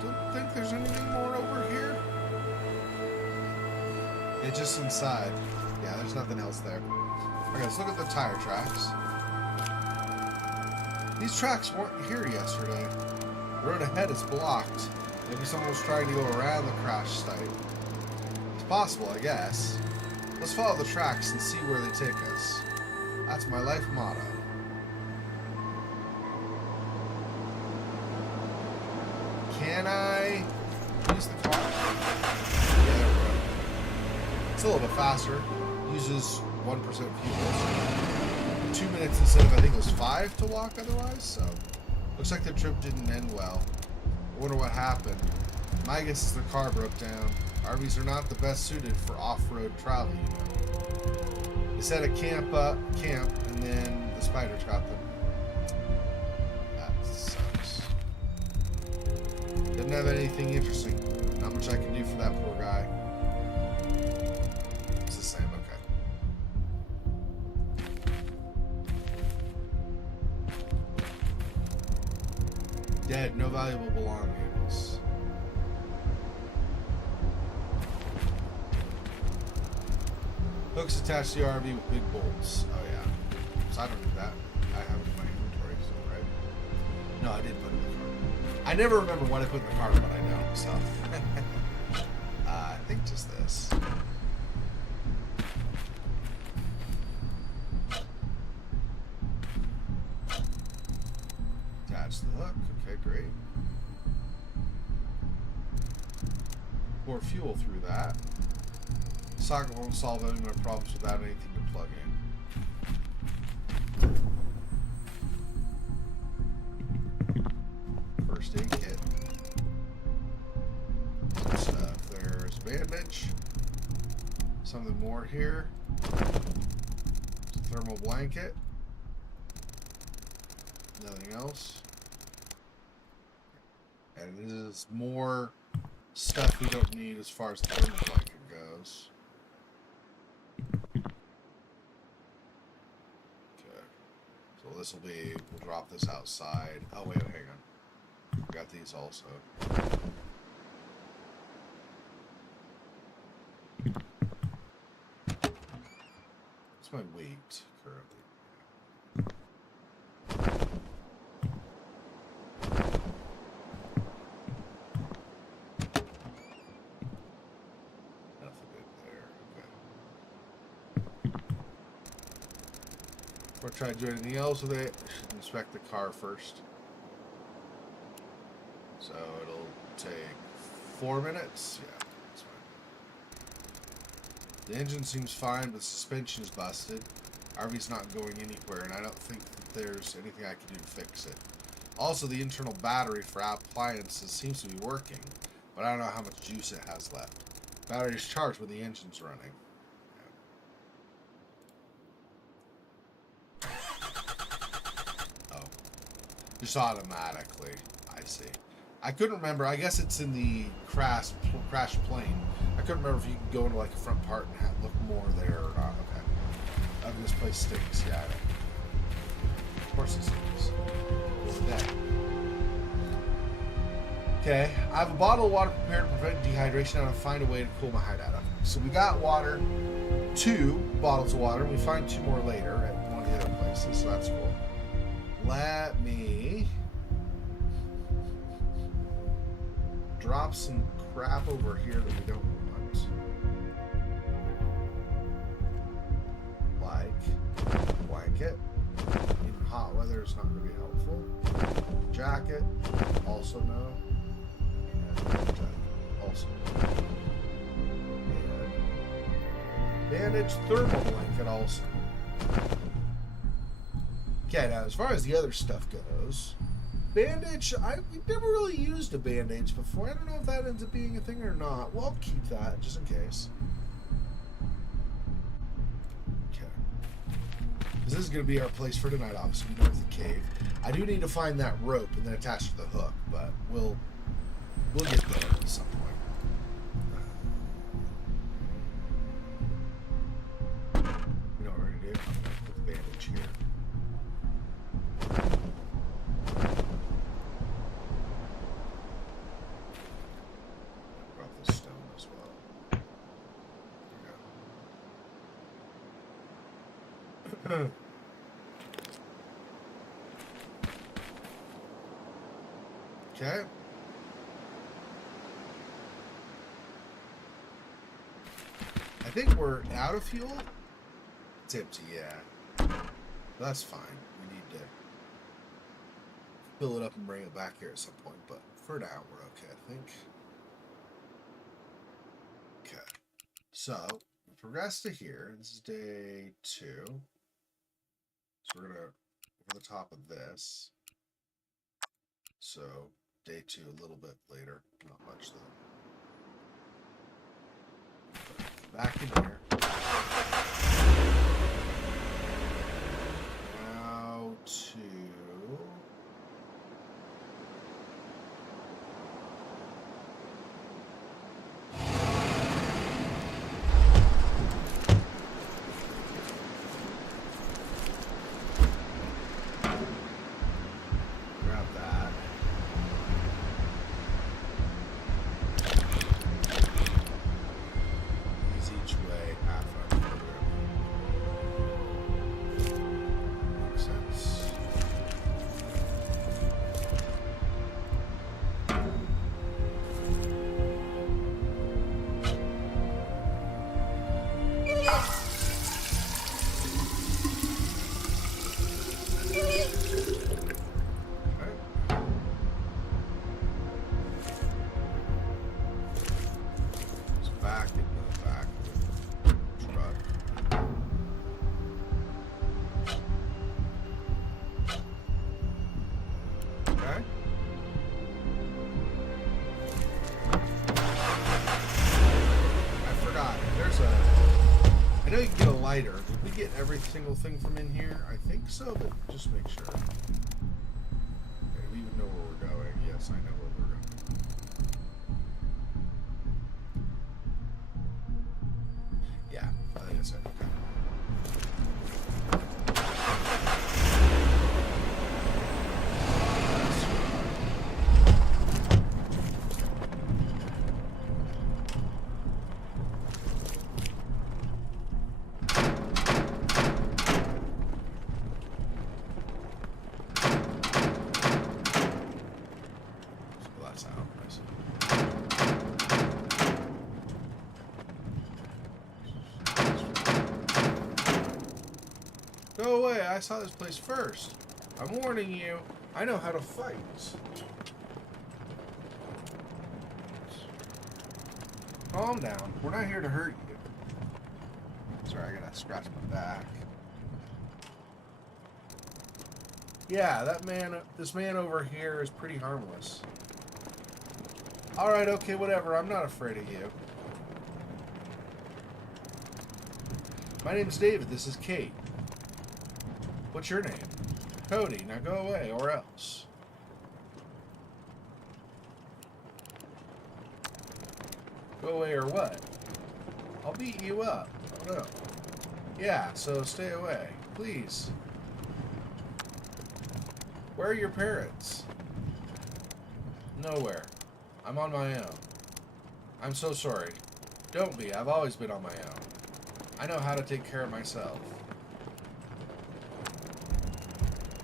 Don't think there's anything more over here. It's just inside. Yeah, there's nothing else there. Okay, let's look at the tire tracks. These tracks weren't here yesterday. The road ahead is blocked. Maybe someone was trying to go around the crash site. It's possible, I guess. Let's follow the tracks and see where they take us. That's my life motto. Can I use the car? Yeah, there we go. It's a little bit faster. Uses 1% fuel. 2 minutes instead of, I think it was 5 to walk otherwise, so. Looks like the trip didn't end well. I wonder what happened. My guess is the car broke down. RVs are not the best suited for off-road travel, you know. They set a camp, and then the spiders got them. That sucks. Didn't have anything interesting. Not much I can do for that poor guy. It's the same, okay. Dead, no valuable belongings. Hooks attached to the RV with big bolts. Oh yeah. So I don't do that. I have it in my inventory, so right? No, I didn't put it in the car. I never remember what I put in the car, but I know, so. I think just this. Attach the hook. Okay, great. Pour fuel through that. Socket won't solve any of my problems without anything to plug in. First aid kit. Some stuff. There's a bandage. Something more here. Thermal blanket. Nothing else. And this is more stuff we don't need as far as the thermal blanket goes. This will be, we'll drop this outside. Oh wait, hang on. Got these also. What's my weight currently? Nothing in there. Okay. Before I try to do anything else with it, inspect the car first. So it'll take 4 minutes. Yeah, that's fine. The engine seems fine, but the suspension is busted. RV's not going anywhere, and I don't think that there's anything I can do to fix it. Also, the internal battery for appliances seems to be working, but I don't know how much juice it has left. Battery is charged when the engine's running. Just automatically. I see. I couldn't remember. I guess it's in the crash plane. I couldn't remember if you could go into like a front part and look more there or not. Okay. I mean, this place stinks. Yeah. Of course it stinks. We're dead. Okay. I have a bottle of water prepared to prevent dehydration. I'm going to find a way to cool my hide out of. So we got water, 2 bottles of water. We find 2 more later at one of the other places. So that's cool. Let me drop some crap over here that we don't want. Like blanket. In hot weather is not going to be helpful. Jacket, also no. And jacket, also no. And bandage, thermal blanket, also. Okay, now as far as the other stuff goes, bandage, we've never really used a bandage before. I don't know if that ends up being a thing or not. Well, I'll keep that just in case. Okay. Because this is going to be our place for tonight, obviously. We know it's the cave. I do need to find that rope and then attach to the hook, but we'll We'll get there at some point. You know what we're gonna do? Put the bandage here. Drop the stone as well. There we go. Okay. I think we're out of fuel. It's empty, yeah. That's fine. We need to fill it up and bring it back here at some point, but for now we're okay, I think. Okay. So we progress to here. This is day 2. So we're gonna over the top of this. So day 2 a little bit later. Not much though. Back in here. Now to grab that. Ease each way half our program. Makes sense. Back into the back of the truck. Okay. I forgot. I know you can get a lighter. Did we get every single thing from in here? I think so, but just make sure. Okay, we even know where we're going. Yes, I know where we're going. Yeah, I think that's it. Okay. So that's out. I see. Go away, I saw this place first. I'm warning you, I know how to fight. Calm down, we're not here to hurt you. Sorry, I gotta scratch my back. Yeah, this man over here is pretty harmless. Alright, okay, whatever, I'm not afraid of you. My name's David, this is Kate. What's your name? Cody, now go away, or else. Go away or what? I'll beat you up. Oh no. Yeah, so stay away. Please. Where are your parents? Nowhere. I'm on my own. I'm so sorry. Don't be, I've always been on my own. I know how to take care of myself.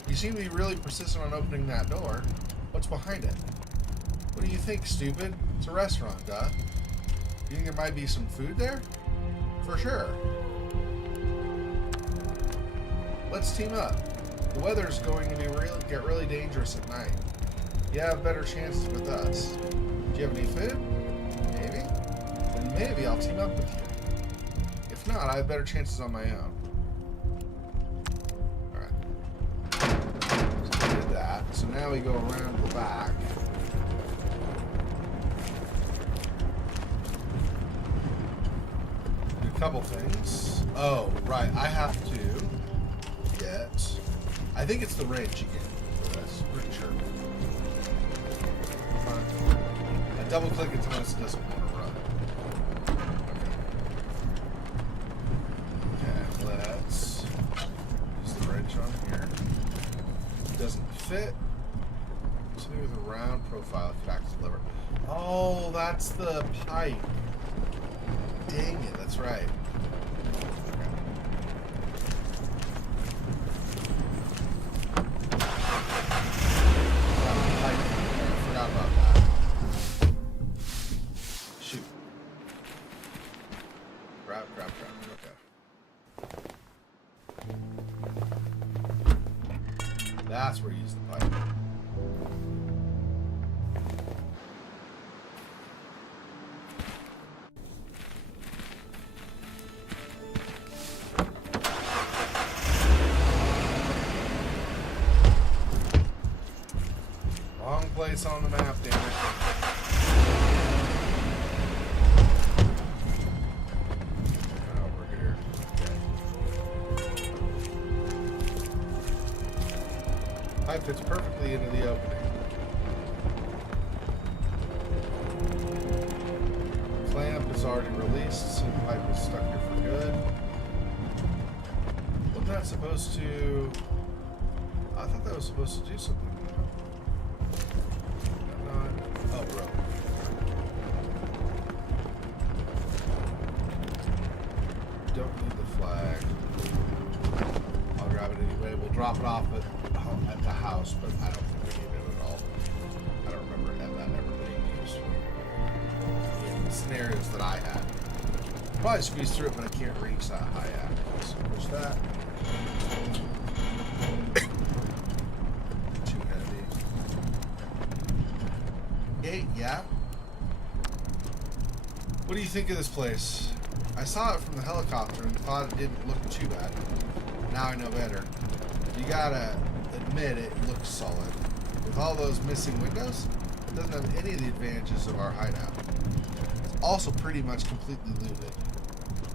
You seem to be really persistent on opening that door. What's behind it? What do you think, stupid? It's a restaurant, duh. You think there might be some food there? For sure. Let's team up. The weather's going to get really dangerous at night. You have better chances with us. Do you have any food? Maybe? Then maybe I'll team up with you. If not, I have better chances on my own. So now we go around the back. Do a couple things. Oh, right. I have to get... I think it's the wrench again for this. Pretty sure. I Double click it to notice it doesn't want to run. Okay, let's use the wrench on here. It doesn't fit. So maybe with a round profile it could act as a lever. Oh, that's the pipe. Dang it, that's right. That's where you use the pipe. Wrong place on the map, damn it. Pipe fits perfectly into the opening. Clamp is already released, so the pipe is stuck here for good. Wasn't that supposed to... I thought that was supposed to do something. Not... Oh, bro. Don't need the flag. I'll grab it anyway. We'll drop it off at the house, but I don't think we need it at all. I don't remember that ever being used in the scenarios that I had. Probably squeeze through it, but I can't reach that high at. So push that. Too heavy. Hey, yeah. What do you think of this place? I saw it from the helicopter and thought it didn't look too bad. Now I know better. You gotta admit it looks solid. With all those missing windows, it doesn't have any of the advantages of our hideout. It's also pretty much completely looted.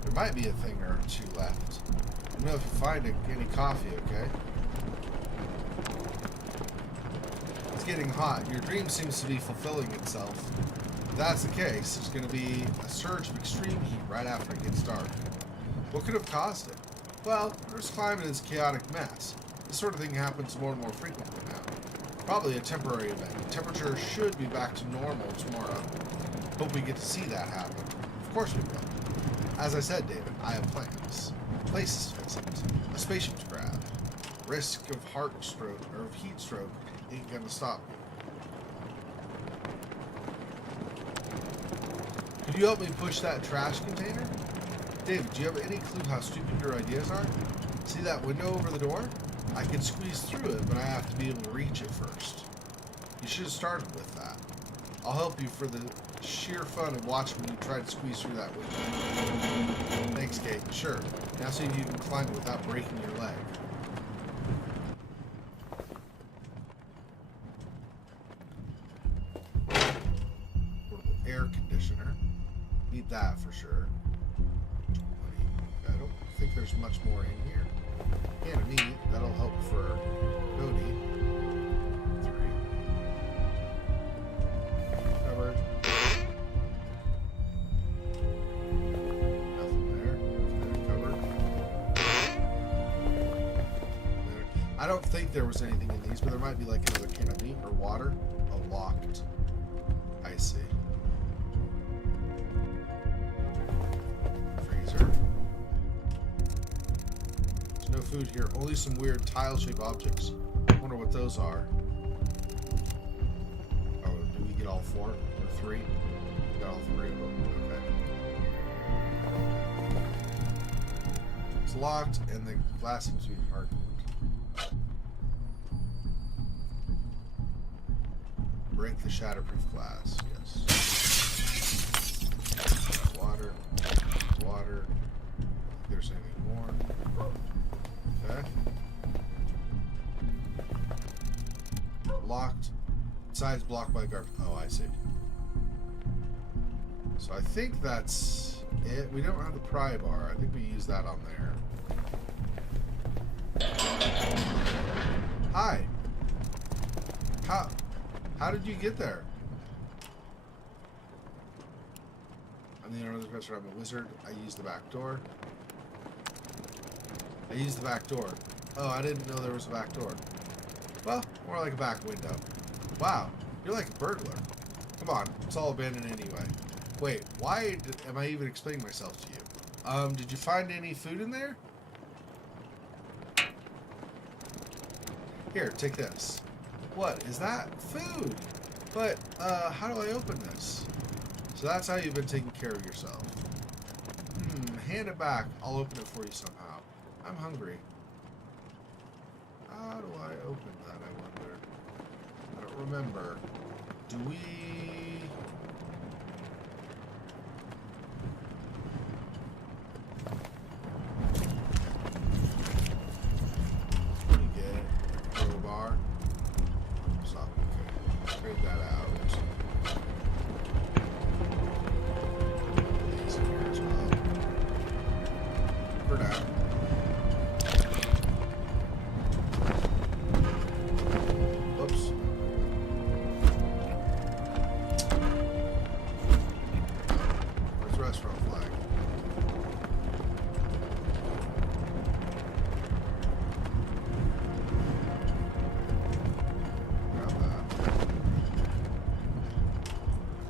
There might be a thing or two left. Let me know if you find any coffee, okay? It's getting hot. Your dream seems to be fulfilling itself. If that's the case, there's going to be a surge of extreme heat right after it gets dark. What could have caused it? Well, Earth's climate is a chaotic mess. This sort of thing happens more and more frequently now. Probably a temporary event. Temperature should be back to normal tomorrow. Hope we get to see that happen. Of course we will. As I said, David, I have plans. Places to visit. A spaceship to grab. Risk of heart stroke or of heat stroke ain't gonna stop me. Could you help me push that trash container? David, do you have any clue how stupid your ideas are? See that window over the door? I could squeeze through it, but I have to be able to reach it first. You should have started with that. I'll help you for the sheer fun of watching you try to squeeze through that window. Thanks, Kate. Sure. Now see if you can climb it without breaking your leg. Portable air conditioner. Need that for sure. I don't think there's much more in here. Can of meat, that'll help for Cody. 3. Covered. Nothing there. Covered. There. I don't think there was anything in these, but there might be like another can of meat or water. Oh, locked. I see. Freezer. No food here, only some weird tile-shaped objects. Wonder what those are. Oh, did we get all 4 or 3? We got all 3 of them. Okay. It's locked, and the glass seems to be hardened. Break the shatterproof glass. Yes. Water. Water. If there's anything more. Okay. Locked. Sides blocked by garbage. Oh, I see. So I think that's it. We don't have the pry bar. I think we use that on there. Hi. How did you get there? I'm the owner of the restaurant. I'm a wizard. I use the back door. I use the back door. Oh, I didn't know there was a back door. Well, more like a back window. Wow, you're like a burglar. Come on, it's all abandoned anyway. Wait, why am I even explaining myself to you? Did you find any food in there? Here, take this. What is that? Food! But, how do I open this? So that's how you've been taking care of yourself. Hand it back. I'll open it for you somehow. I'm hungry. How do I open that, I wonder? I don't remember. Do we... What do you get? Crowbar. Stop. Okay. Trade that out. These in here as well. For now. Whoops. Where's the restaurant flag? Grab that.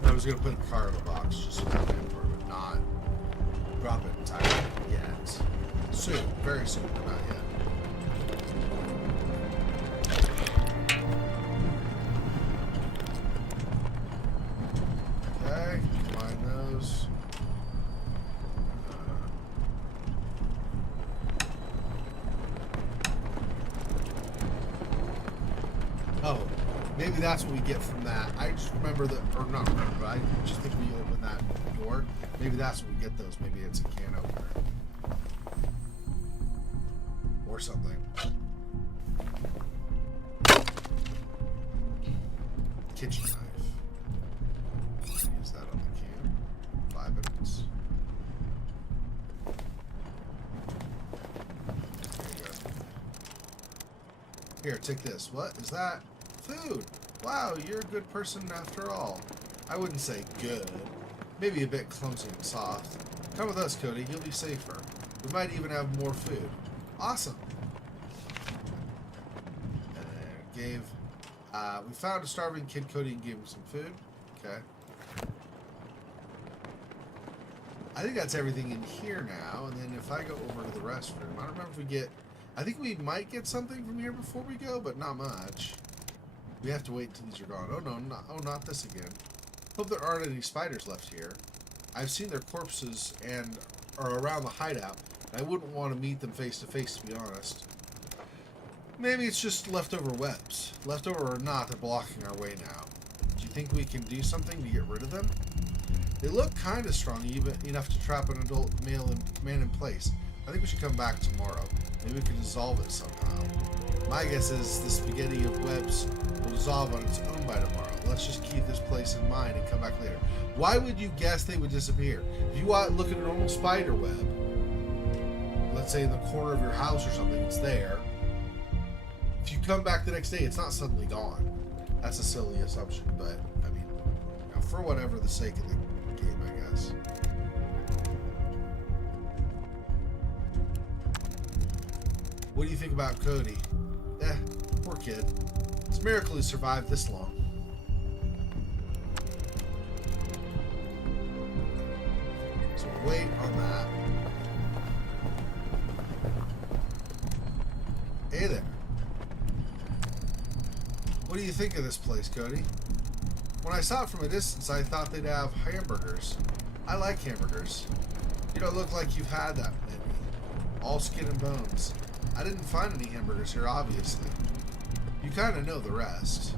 I was going to put the car in the box just so that for it, not drop it entirely yet. Soon, very soon, but not yet. Okay, combine those. Oh, maybe that's what we get from that. I just remember that, or not remember, but I just think we open that door. Maybe that's what we get those. Maybe it's a can opener. Or something. Kitchen knife. Use that on the can. 5 minutes. There you go. Here, take this. What is that? Food. Wow, you're a good person after all. I wouldn't say good. Maybe a bit clumsy and soft. Come with us, Cody. You'll be safer. We might even have more food. Awesome. And then gave... we found a starving kid, Cody, and gave him some food. Okay. I think that's everything in here now. And then if I go over to the restroom, I don't remember if we get... I think we might get something from here before we go, but not much. We have to wait until these are gone. Oh, no. Not this again. Hope there aren't any spiders left here. I've seen their corpses and are around the hideout. I wouldn't want to meet them face to face, to be honest. Maybe it's just leftover webs. Leftover or not, they're blocking our way now. Do you think we can do something to get rid of them? They look kind of strong, even enough to trap an adult man in place. I think we should come back tomorrow. Maybe we can dissolve it somehow. My guess is the spaghetti of webs will dissolve on its own by tomorrow. Let's just keep this place in mind and come back later. Why would you guess they would disappear? If you look at a normal spider web, let's say in the corner of your house or something, it's there. If you come back the next day, it's not suddenly gone. That's a silly assumption, but, I mean, you know, for whatever the sake of the game, I guess. What do you think about Cody? Poor kid. It's a miracle he survived this long. So wait on that. Hey there. What do you think of this place, Cody? When I saw it from a distance, I thought they'd have hamburgers. I like hamburgers. You don't look like you've had that many. All skin and bones. I didn't find any hamburgers here, obviously. You kind of know the rest.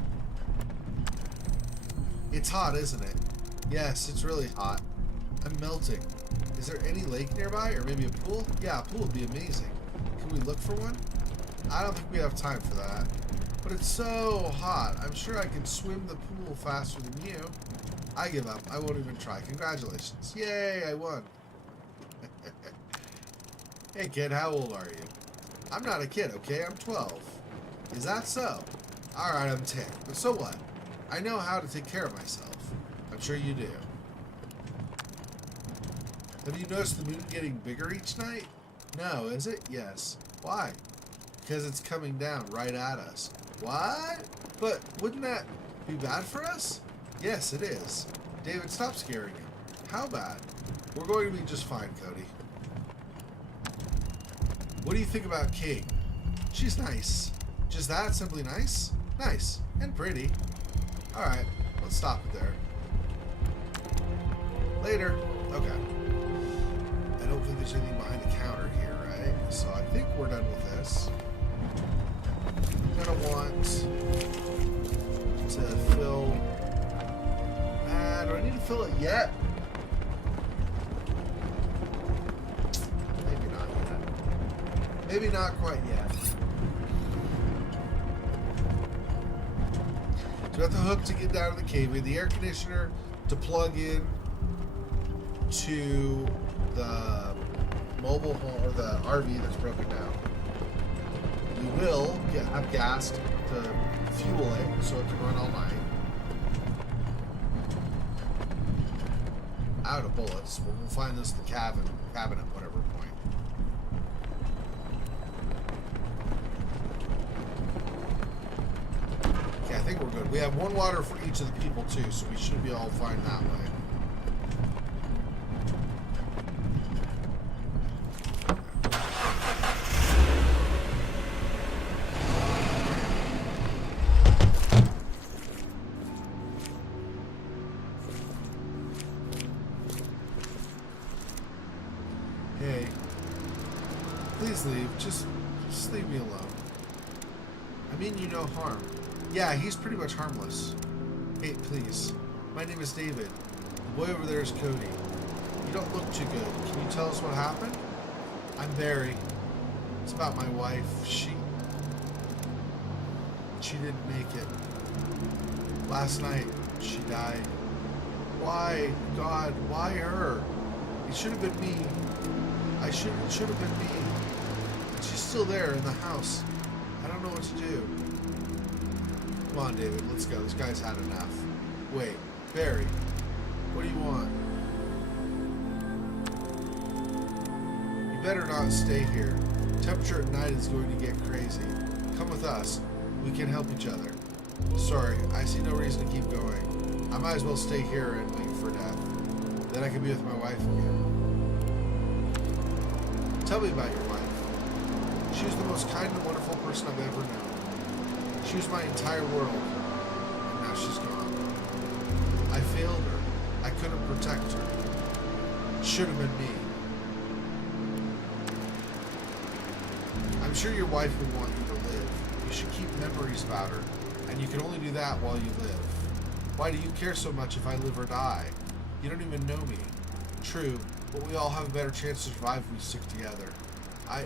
It's hot, isn't it? Yes, it's really hot. I'm melting. Is there any lake nearby, or maybe a pool? Yeah, a pool would be amazing. Can we look for one? I don't think we have time for that. But it's so hot. I'm sure I can swim the pool faster than you. I give up. I won't even try. Congratulations. Yay, I won. Hey, kid, how old are you? I'm not a kid, okay? I'm 12. Is that so? Alright, I'm 10. But so what? I know how to take care of myself. I'm sure you do. Have you noticed the moon getting bigger each night? No, is it? Yes. Why? Because it's coming down right at us. What? But wouldn't that be bad for us? Yes, it is. David, stop scaring him. How bad? We're going to be just fine, Cody. What do you think about Kate? She's nice. Just that? Simply nice? Nice. And pretty. Alright, let's stop it there. Later. Okay. I don't think there's anything behind the counter here, right? So I think we're done with this. I'm gonna want to fill... do I need to fill it yet? Maybe not yet. Maybe not quite yet. So we got the hook to get down to the cave. We have the air conditioner to plug in to the mobile home or the RV that's broken down. We will have gas to fuel it so it can run all night. Out of bullets. We'll find this in the cabin at whatever point. Okay, I think we're good. We have one water for each of the people too, so we should be all fine that way. Hey, please leave. Just leave me alone. I mean you no harm. Yeah, he's pretty much harmless. Hey, please. My name is David. The boy over there is Cody. You don't look too good. Can you tell us what happened? I'm Barry. It's about my wife. She didn't make it. Last night, she died. Why, God, why her? It should have been me. It should have been me. She's still there in the house. I don't know what to do. Come on, David, let's go. This guy's had enough. Wait, Barry, what do you want? You better not stay here. Temperature at night is going to get crazy. Come with us. We can help each other. Sorry, I see no reason to keep going. I might as well stay here and wait for death. Then I can be with my wife again. Tell me about your wife. She was the most kind and wonderful person I've ever known. She was my entire world, and now she's gone. I failed her. I couldn't protect her. It should have been me. I'm sure your wife would want you to live. You should keep memories about her, and you can only do that while you live. Why do you care so much if I live or die? You don't even know me. True, but we all have a better chance to survive if we stick together. I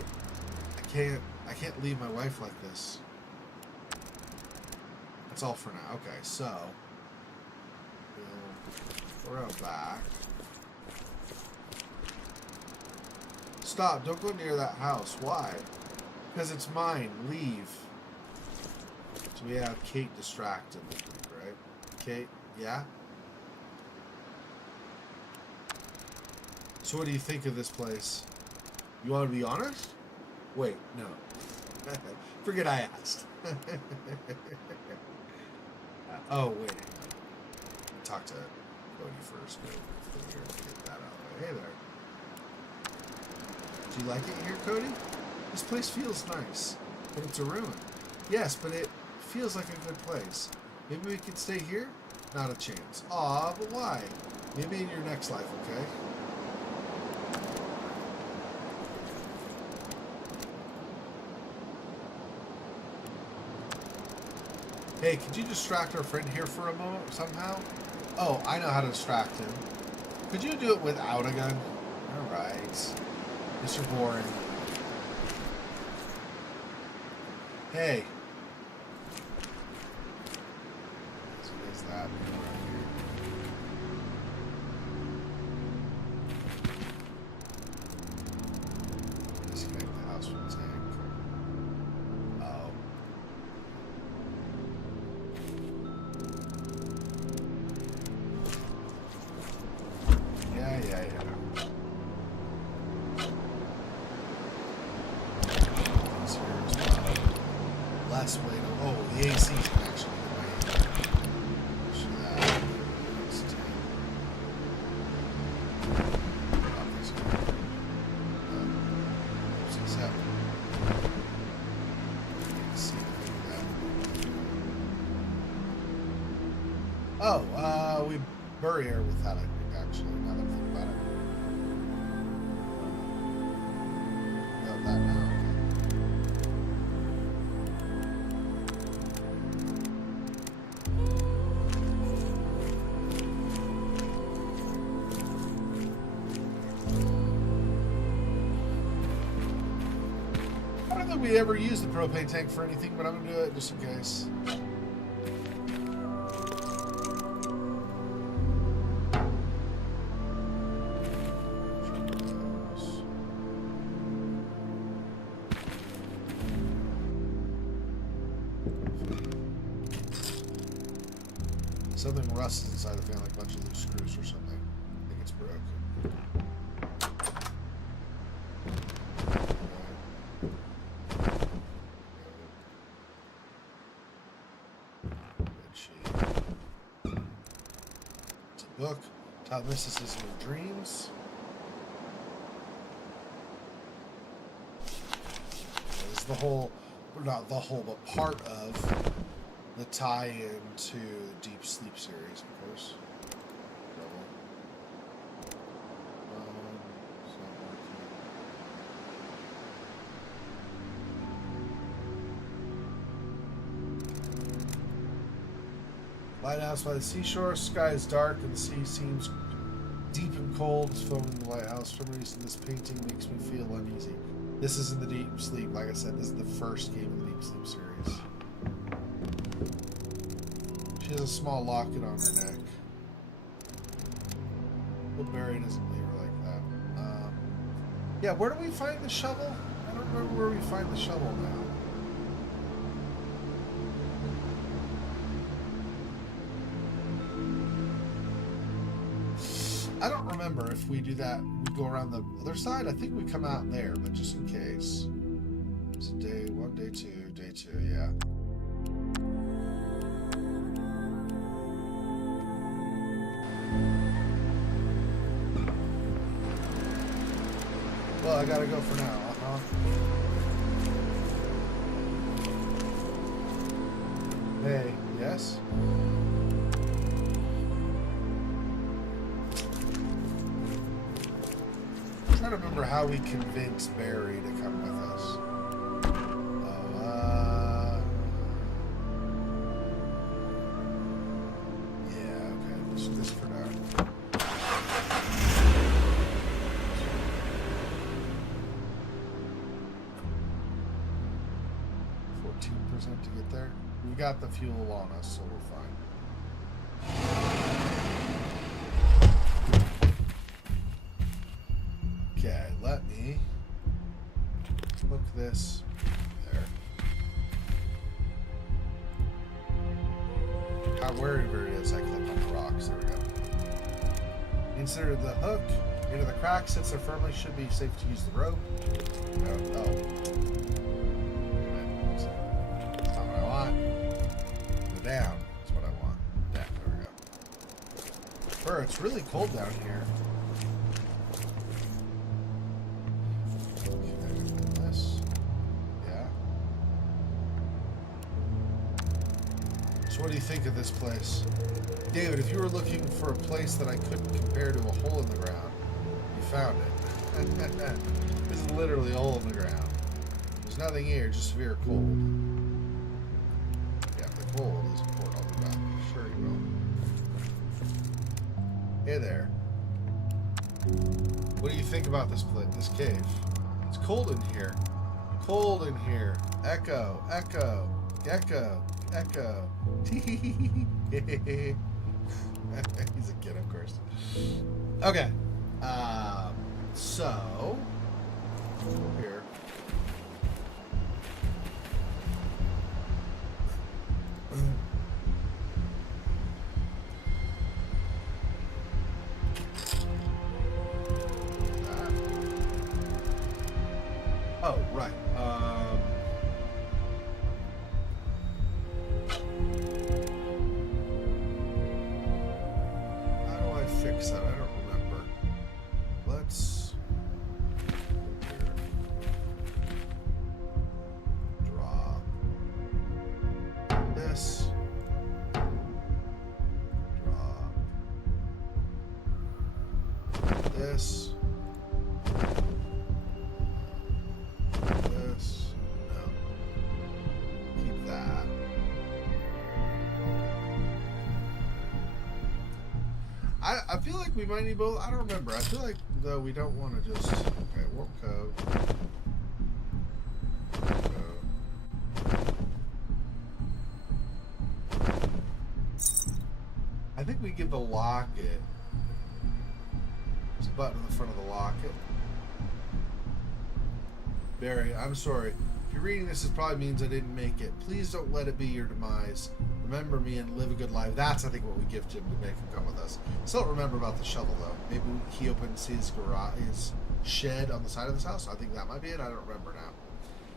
can't leave my wife like this. That's all for now. Okay, so we'll throw back. Stop! Don't go near that house. Why? Because it's mine. Leave. So we have Kate distracted, right? Kate, yeah? So what do you think of this place? You want to be honest? Wait, no. Forget I asked. Oh, wait. Talk to Cody first. Go here and get that out of the way. Hey there. Do you like it here, Cody? This place feels nice, but it's a ruin. Yes, but it feels like a good place. Maybe we could stay here? Not a chance. Aw, but why? Maybe in your next life, okay? Hey, could you distract our friend here for a moment somehow? Oh, I know how to distract him. Could you do it without a gun? Alright. Mr. Boring. Hey. So what is that around here? Disconnect the house from tank. Oh. Yeah. best way to... Oh, the AC can actually get my hand. See that. Let's take... Accept. See that. Oh, we bury her with that, I think, actually, now that I think about it. Got that now. I don't think we ever use the propane tank for anything, but I'm gonna do it just in case. Something rusts inside the fan, like a bunch of loose screws or something. I think it's broken. It's a book. Taught mysticism of dreams. This is the whole, not the whole, but part of the tie-in to the Deep Sleep series, of course. Lighthouse by the seashore. Sky is dark and the sea seems deep and cold. It's filmed in the lighthouse. For some reason, this painting makes me feel uneasy. This is in the Deep Sleep. Like I said, this is the first game in the Deep Sleep series. She has a small locket on her neck. But Barry doesn't leave her like that. Yeah, where do we find the shovel? I don't remember where we find the shovel now. I don't remember if we do that. We go around the other side. I think we come out there, but just in case. It's day 1, day 2, day 2, yeah. Well, I gotta go for now, Hey, yes? I'm trying to remember how we convinced Barry to come with us. Yeah, okay, let's do this for now. 14% to get there. We got the fuel on us, so we're fine. Okay, let me hook this there. Wherever it is, I click on the rocks. There we go. Insert the hook into the crack, sits there firmly. Should be safe to use the rope. No, oh. That's not what I want. Go down. That's what I want. Yeah, there we go. Sure, it's really cold down here. What do you think of this place? David, if you were looking for a place that I couldn't compare to a hole in the ground, you found it. This is literally a hole in the ground. There's nothing here, just severe cold. Yeah, the cold is important. I'll be back. Sure you will. Hey there. What do you think about this place, this cave? It's cold in here. Cold in here. Echo, echo, gecko. Echo. He's a kid, of course. Okay. So here. Oh, right. this. This. No. Keep that. I feel like we might need both. I don't remember. I feel like, though, we don't want to just... Okay, warp code. I think we give the locket. There's a button in the front of the locket. Barry, I'm sorry. If you're reading this, it probably means I didn't make it. Please don't let it be your demise. Remember me and live a good life. That's, I think, what we give Jim to make him come with us. Still don't remember about the shovel, though. Maybe he opens his garage, his shed on the side of this house. I think that might be it. I don't remember now.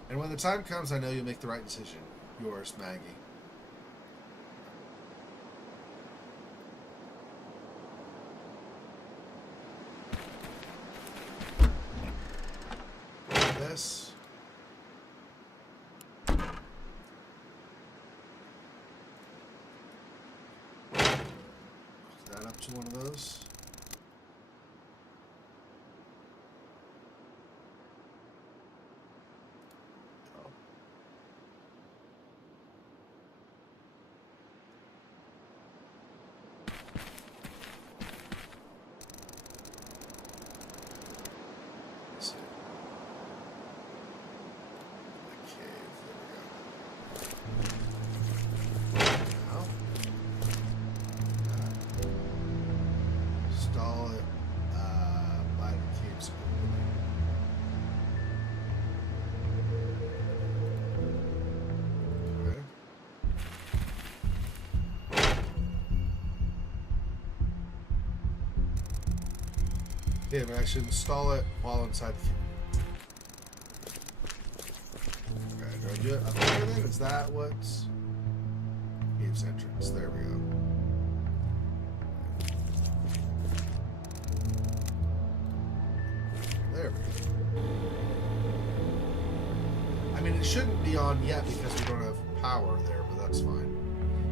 And when the time comes, I know you'll make the right decision. Yours, Maggie. This. That up to one of those. Oh. Let's see. Install it by the cave's opening. Okay. Yeah, but I should install it while inside the cave. Okay, do I do it up here then? Is that what's cave's entrance? There we go. There we go. I mean, it shouldn't be on yet because we don't have power there, but that's fine.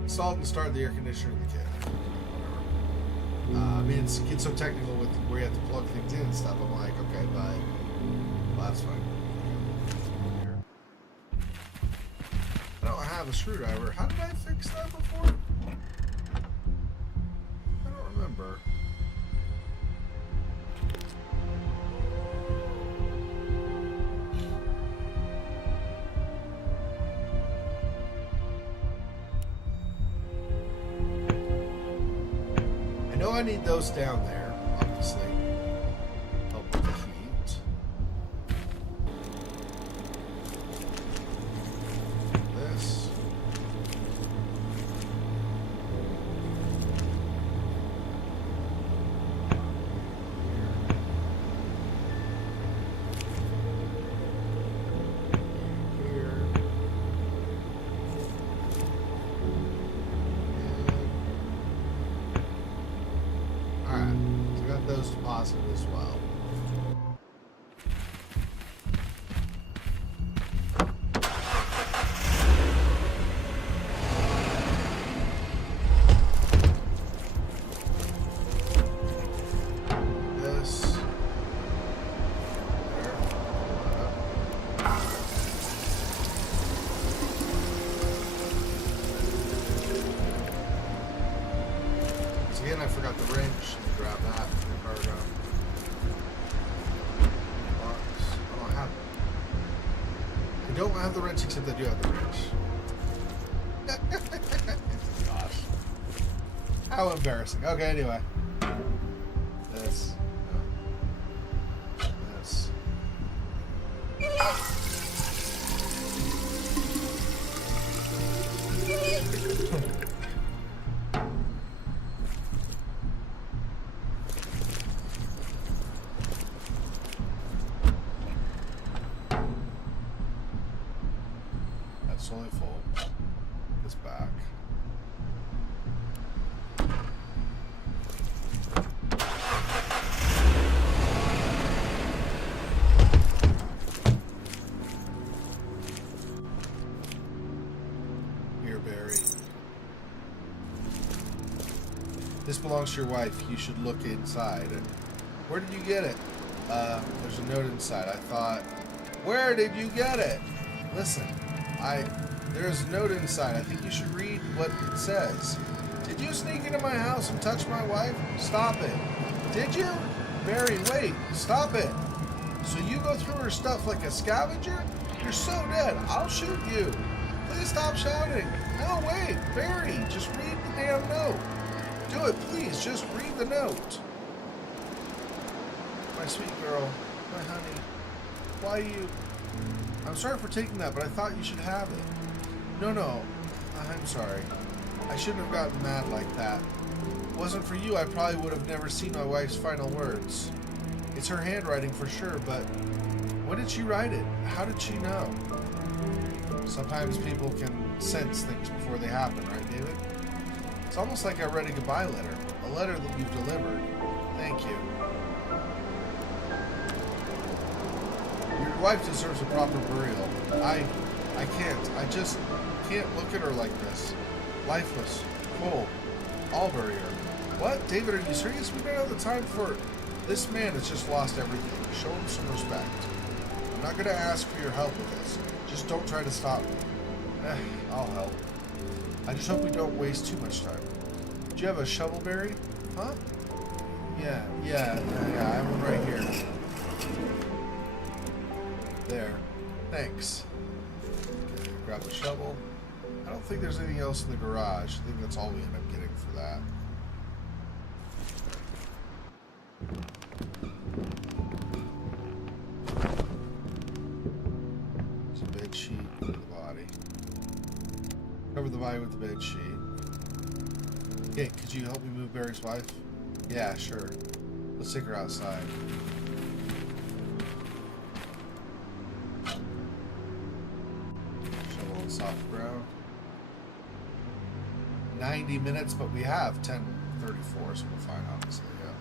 Installed and start the air conditioner in the kit. I mean, it gets so technical with where you have to plug things in and stuff. I'm like, okay, but well, that's fine. I don't have a screwdriver. How did I fix that before? I don't remember. I need those down there, obviously. Help with the heat. This. Here. Alright, so I got those deposited as well. This. There. So again, I forgot the wrench. Grab that from the cargo box. I don't have the wrench, except I do have the wrench. Gosh. How embarrassing. Okay, anyway. This. This. Solely full. This back. Here, Barry. This belongs to your wife. You should look inside. Where did you get it? There's a note inside. I thought, where did you get it? Listen, there's a note inside. I think you should read what it says. Did you sneak into my house and touch my wife? Stop it. Did you? Barry, wait. Stop it. So you go through her stuff like a scavenger? You're so dead. I'll shoot you. Please stop shouting. No, wait. Barry, just read the damn note. Do it, please. Just read the note. My sweet girl. My honey. Why you... I'm sorry for taking that, but I thought you should have it. No. I'm sorry. I shouldn't have gotten mad like that. If it wasn't for you, I probably would have never seen my wife's final words. It's her handwriting for sure, but when did she write it? How did she know? Sometimes people can sense things before they happen, right, David? It's almost like I read a goodbye letter. A letter that you've delivered. Thank you. Your wife deserves a proper burial. I can't. I just can't look at her like this. Lifeless. Cold. I'll bury her. What? David, are you serious? We don't have the time for... This man has just lost everything. Show him some respect. I'm not going to ask for your help with this. Just don't try to stop me. I'll help. I just hope we don't waste too much time. Do you have a shovel, Barry? Huh? Yeah, I have one right here. There. Thanks. Okay, grab the shovel. I don't think there's anything else in the garage. I think that's all we end up getting for that. There's a bed sheet for the body. Cover the body with the bed sheet. Okay, could you help me move Barry's wife? Yeah, sure. Let's take her outside. Shovel on soft ground. 90 minutes, but we have 10:34, so we're fine, obviously, yeah.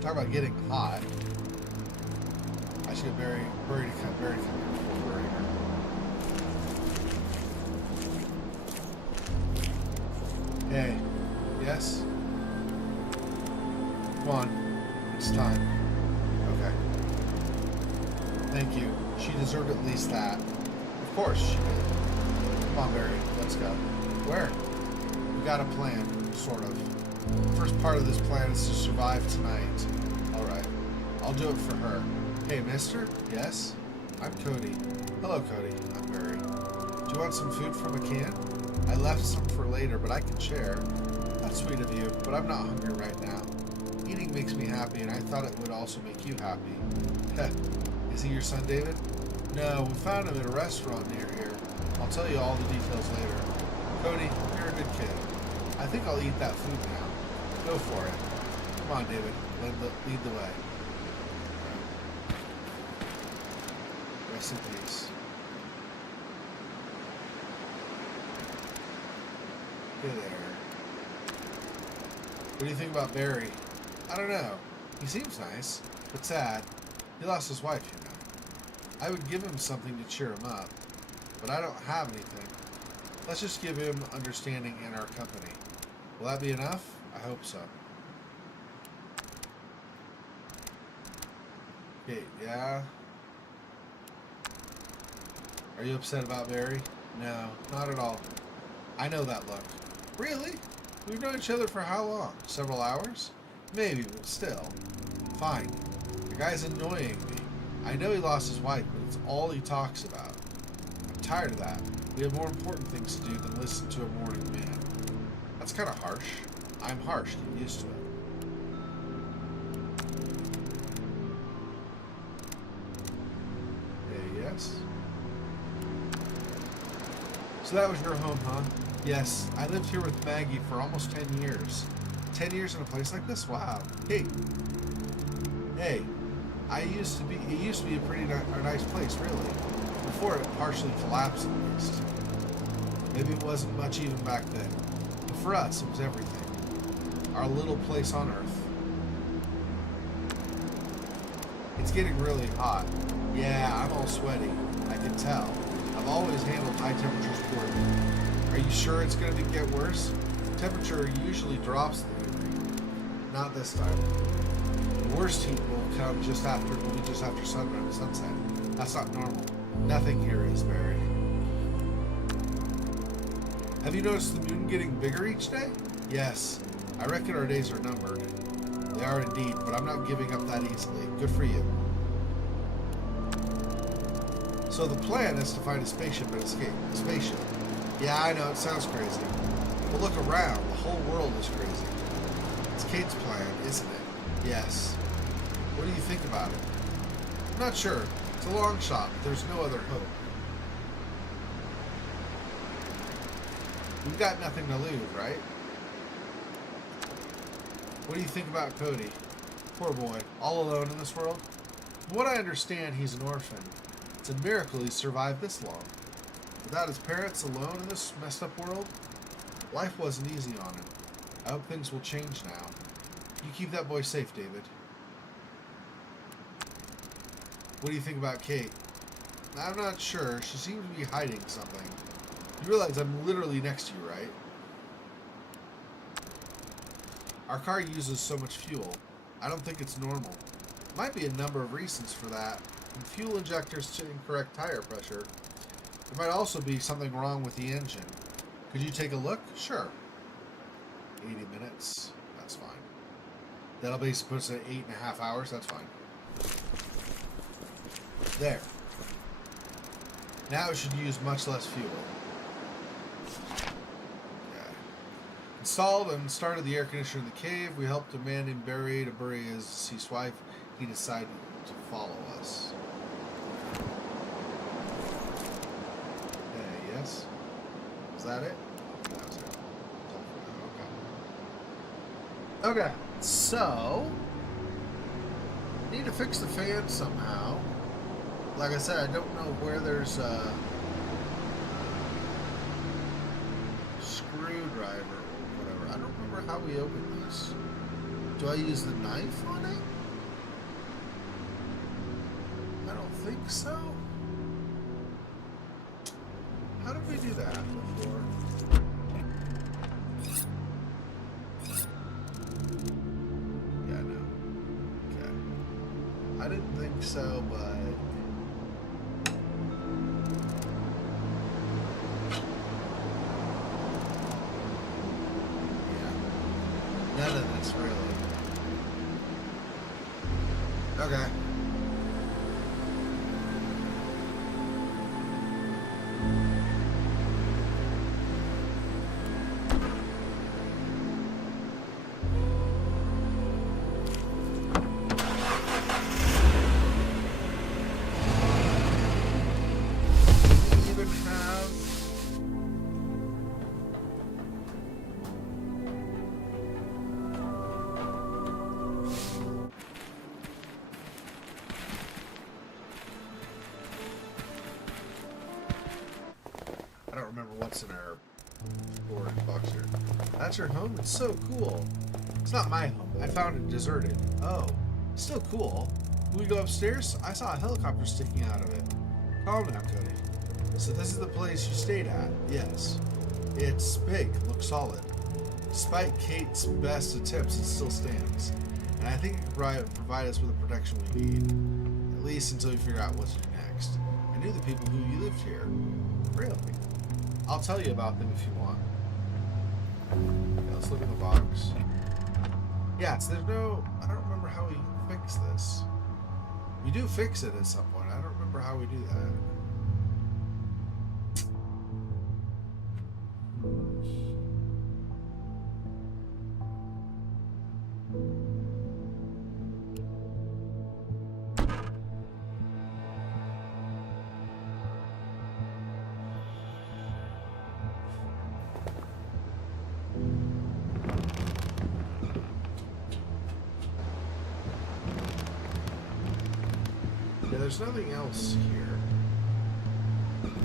Talk about getting hot. I should get Barry to come here before burying her. Hey, yes? Come on, it's time. Okay. Thank you. She deserved at least that. Of course she did. Come on, Barry, let's go. Where? We got a plan, sort of. The first part of this plan is to survive tonight. Alright. I'll do it for her. Hey, mister? Yes? I'm Cody. Hello, Cody. I'm Barry. Do you want some food from a can? I left some for later, but I can share. That's sweet of you, but I'm not hungry right now. Eating makes me happy, and I thought it would also make you happy. Heh. Is he your son, David? No, we found him at a restaurant near here. I'll tell you all the details later. Cody, you're a good kid. I think I'll eat that food now. Go for it. Come on, David. Lead the way. Rest in peace. Hey there. What do you think about Barry? I don't know. He seems nice, but sad. He lost his wife, you know. I would give him something to cheer him up, but I don't have anything. Let's just give him understanding in our company. Will that be enough? I hope so. Okay, yeah. Are you upset about Barry? No, not at all. I know that look. Really? We've known each other for how long? Several hours? Maybe, but still. Fine. The guy's annoying me. I know he lost his wife, but it's all he talks about. I'm tired of that. We have more important things to do than listen to a mourning man. That's kind of harsh. I'm harsh. Get used to it. Yes. So that was your home, huh? Yes. I lived here with Maggie for almost 10 years. 10 years in a place like this? Wow. Hey. Hey. It used to be a pretty nice place, really. Before it partially collapsed, at least. Maybe it wasn't much even back then. But for us, it was everything. Our little place on Earth. It's getting really hot. Yeah, I'm all sweaty. I can tell. Have always handled high temperatures poorly. Are you sure it's going to get worse? Temperature usually drops lately. Not this time. The worst heat will be just after sunset. That's not normal. Nothing here is, Barry. Have you noticed the moon getting bigger each day? Yes. I reckon our days are numbered. They are indeed, but I'm not giving up that easily. Good for you. So the plan is to find a spaceship and escape. A spaceship. Yeah, I know, it sounds crazy. But look around. The whole world is crazy. It's Kate's plan, isn't it? Yes. What do you think about it? I'm not sure. It's a long shot, but there's no other hope. We've got nothing to lose, right? What do you think about Cody? Poor boy. All alone in this world? From what I understand, he's an orphan. It's a miracle he's survived this long. Without his parents, alone in this messed up world, life wasn't easy on him. I hope things will change now. You keep that boy safe, David. What do you think about Kate? I'm not sure. She seems to be hiding something. You realize I'm literally next to you, right? Our car uses so much fuel. I don't think it's normal. Might be a number of reasons for that. From fuel injectors to incorrect tire pressure. There might also be something wrong with the engine. Could you take a look? Sure. 80 minutes. That's fine. That'll be supposed to 8.5 hours. That's fine. There. Now it should use much less fuel. Okay. Installed and started the air conditioner in the cave. We helped a man named Barry to bury his deceased wife. He decided to follow us. Okay, yes. Was that it? That was it. Okay. Okay. So, need to fix the fan somehow. Like I said, I don't know where there's a screwdriver or whatever. I don't remember how we open this. Do I use the knife on it? I don't think so. How did we do that before? Yeah, no. Okay. I didn't think so, but... none of this, really. Okay. What's in our storage box here? That's your home? It's so cool. It's not my home. I found it deserted. Oh, still cool. Can we go upstairs? I saw a helicopter sticking out of it. Calm down, Cody. So this is the place you stayed at? Yes. It's big. Looks solid. Despite Kate's best attempts, it still stands. And I think it can provide us with the protection we need. At least until we figure out what to do next. I knew the people who lived here. Really? I'll tell you about them if you want. Okay, let's look in the box. Yeah, there's no... I don't remember how we fix this. We do fix it at some point. I don't remember how we do that. There's nothing else here.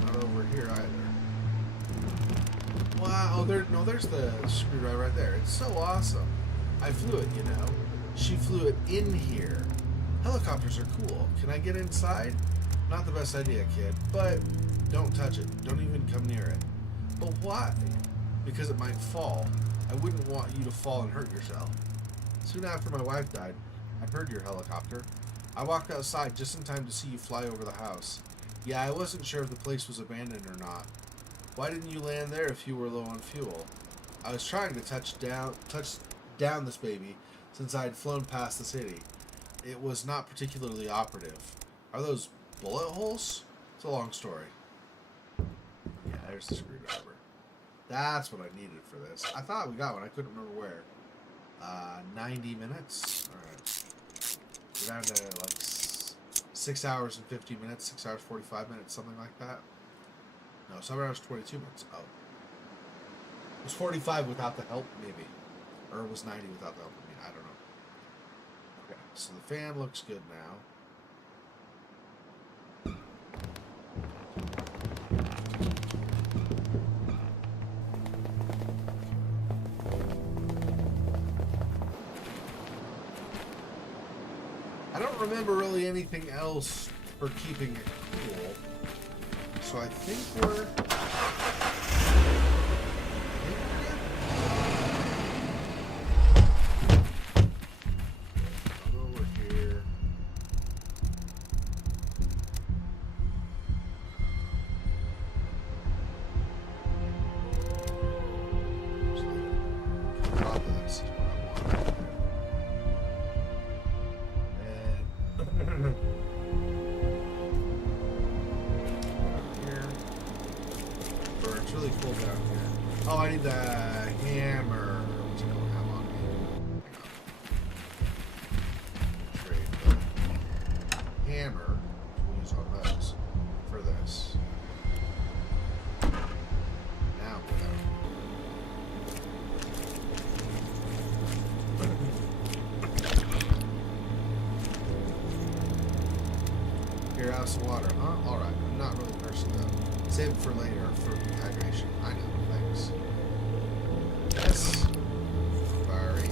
Not over here either. Wow, there's the screwdriver right there. It's so awesome. I flew it, you know. She flew it in here. Helicopters are cool. Can I get inside? Not the best idea, kid, but Don't touch it. Don't even come near it. But why? Because it might fall. I wouldn't want you to fall and hurt yourself. Soon after my wife died, I heard your helicopter. I walked outside just in time to see you fly over the house. Yeah, I wasn't sure if the place was abandoned or not. Why didn't you land there if you were low on fuel? I was trying to touch down this baby since I had flown past the city. It was not particularly operative. Are those bullet holes? It's a long story. Yeah, there's the screwdriver. That's what I needed for this. I thought we got one. I couldn't remember where. 90 minutes? Alright. We're down to like 6 hours and 50 minutes, 6 hours 45 minutes, something like that. No, 7 hours 22 minutes. Oh. It was 45 without the help, maybe. Or it was 90 without the help. I mean, I don't know. Okay, so the fan looks good now. I don't remember really anything else for keeping it cool. So I think we're... Oh, I need the hammer. Which I don't have on me. Trade the hammer. We'll use on those for this. Now Here, have some water, huh? Alright, I'm not really thirsty though. Save it for later for dehydration. I know. Yes. Barry.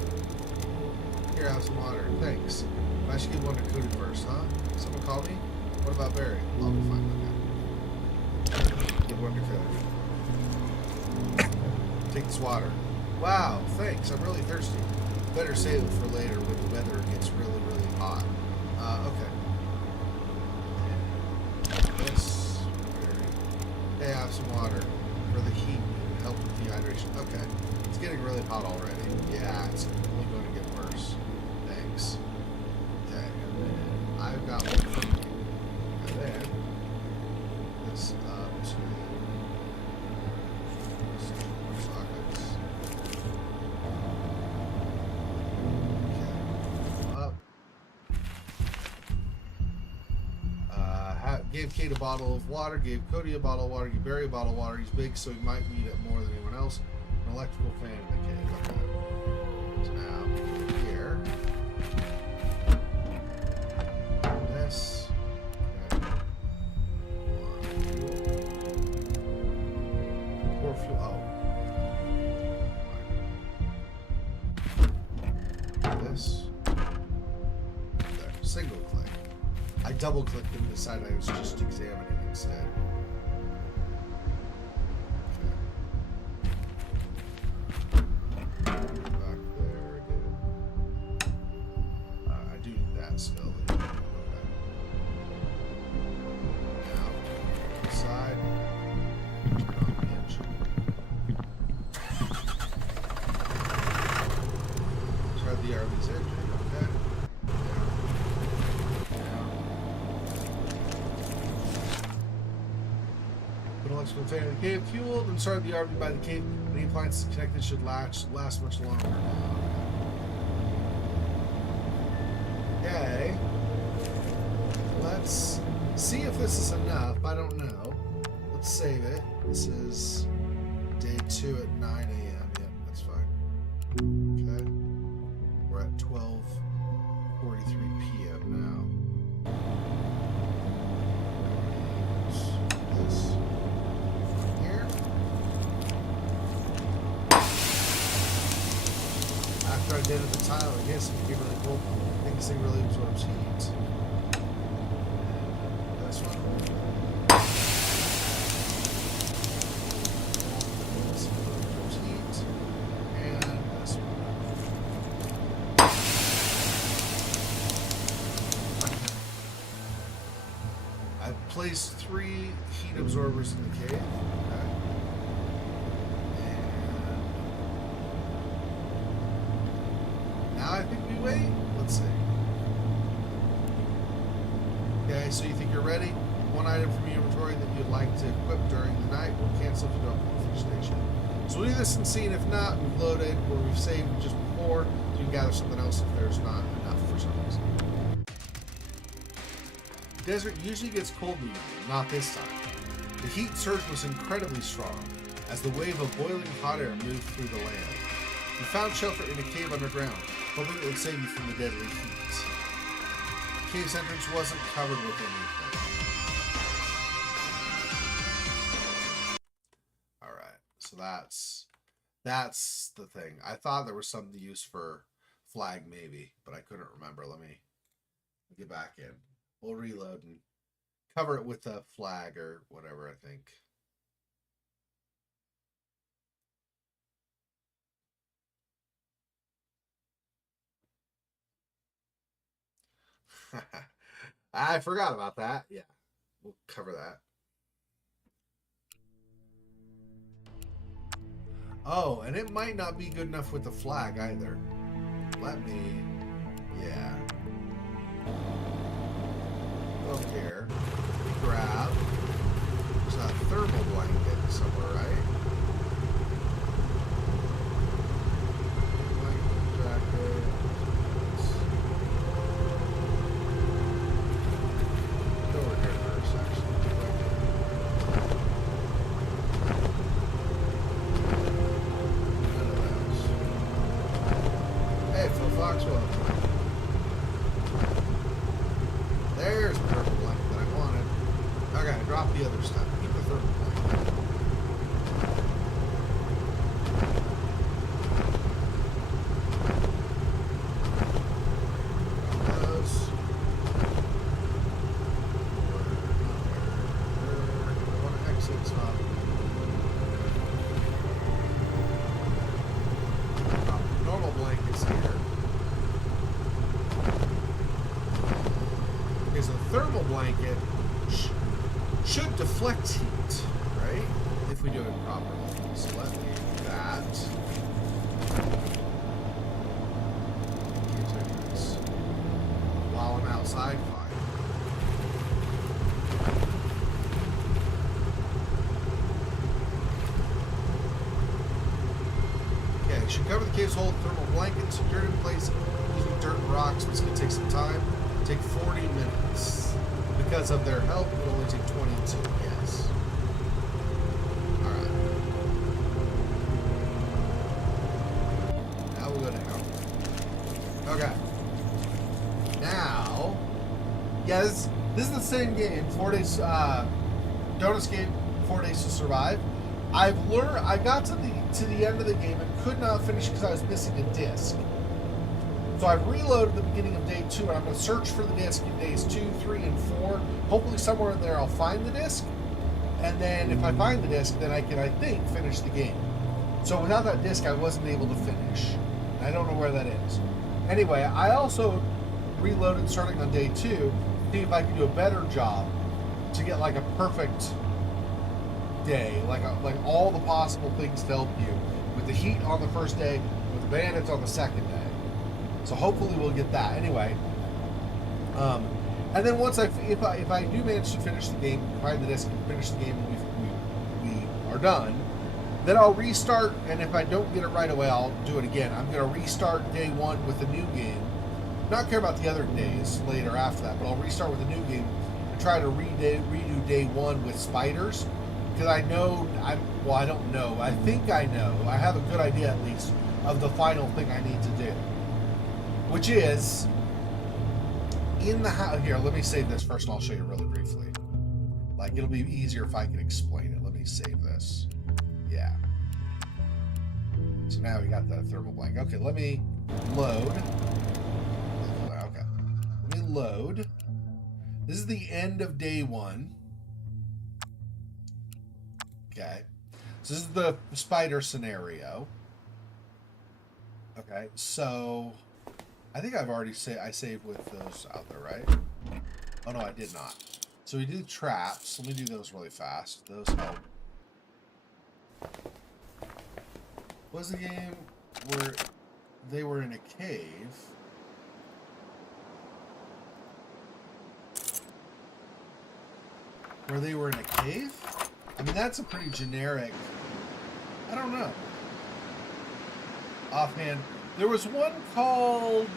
Here, have some water. Thanks. I should give one to Cody first, huh? Someone call me? What about Barry? I'll be fine with that. Give one to Cody. Take this water. Wow, thanks. I'm really thirsty. Better save it for later when the weather gets really, really hot. Okay. This. Barry. Hey, have some water. For the heat. Help with dehydration. Okay. It's getting really hot already. Yeah, it's only going to get worse. Thanks. Okay, and then I've got one for me. And then this up to sockets. Okay. Up. Gave Kate a bottle of water, gave Cody a bottle of water, gave Barry a bottle of water. He's big, so he might need it more than anyone else. An electrical fan in the cave. Okay. So now, here. This. Okay. Pour fuel. Oh. This. There. Single click. I double clicked and decided I was just examining instead. Fan of the cave fueled and started the RV by the cave. Any appliances connected should last much longer now. Okay. Let's see if this is enough. I don't know. Let's save it. This is day 2 at 9 a.m. Yep, that's fine. Okay. We're at 12:43 p.m. now. This. After I did it the tile, I guess it would be really cool. I think this thing really absorbs heat. This one. place 3 heat absorbers in the cave. Okay. And now I think we wait. Let's see. Okay, so you think you're ready? One item from your inventory that you'd like to equip during the night will cancel if you don't finish station. So we'll do this and see, and if not, we've loaded where we've saved just before, so you can gather something else if there's not enough for some reason. The desert usually gets cold in the evening, not this time. The heat surge was incredibly strong, as the wave of boiling hot air moved through the land. You found shelter in a cave underground, hoping it would save you from the deadly heat. The cave's entrance wasn't covered with anything. Alright, so that's the thing. I thought there was something to use for flag maybe, but I couldn't remember. Let me get back in. We'll reload and cover it with a flag or whatever, I think. I forgot about that. Yeah, we'll cover that. Oh, and it might not be good enough with the flag either. Let me... Yeah. Go up here. Grab. There's a thermal blanket somewhere, right? Blanket, jacket. Go over here first, actually. None of those. Hey, Phil Foxwell. There's the thermal blanket that I wanted. Okay, drop the other stuff. Keep the thermal blanket. Drop those. I want to exit top. Drop the normal blankets here. Because a thermal blanket should deflect heat, right? If we do it properly. So let me do that. While I'm outside, fine. Okay, should cover the cave's whole thermal blanket, secured in place using dirt and rocks. This could take some time. Take 40 minutes. Because of their help, it would only take 22. Yes. Alright. Now we'll go down. Okay. Now, yeah, this is the same game. 4 days. Don't escape. 4 days to survive. I got to the end of the game and could not finish because I was missing a disc. So I've reloaded the beginning of day 2, and I'm going to search for the disc in days 2, 3, and 4. Hopefully somewhere in there I'll find the disc. And then if I find the disc, then I can, I think, finish the game. So without that disc, I wasn't able to finish. I don't know where that is. Anyway, I also reloaded starting on day 2 to see if I can do a better job to get like a perfect day, like all the possible things to help you with the heat on the first day, with the bandits on the second day. So hopefully we'll get that. Anyway, and then once if I do manage to finish the game, find the disc and finish the game, and we are done, then I'll restart. And if I don't get it right away, I'll do it again. I'm going to restart day 1 with a new game. Not care about the other days later after that, but I'll restart with a new game and try to redo day 1 with spiders. Because I know, I don't know. I think I know. I have a good idea at least of the final thing I need to do. Which is, in the house, here, let me save this first and I'll show you really briefly. Like, it'll be easier if I can explain it. Let me save this. Yeah. So now we got the thermal blank. Okay, let me load. Okay. Let me load. This is the end of day 1. Okay. So this is the spider scenario. Okay, so I think I've already I saved with those out there, right? Oh no, I did not. So we do traps. Let me do those really fast. Those help. What was the game where they were in a cave? Where they were in a cave? I mean, that's a pretty generic... I don't know. Offhand. There was one called...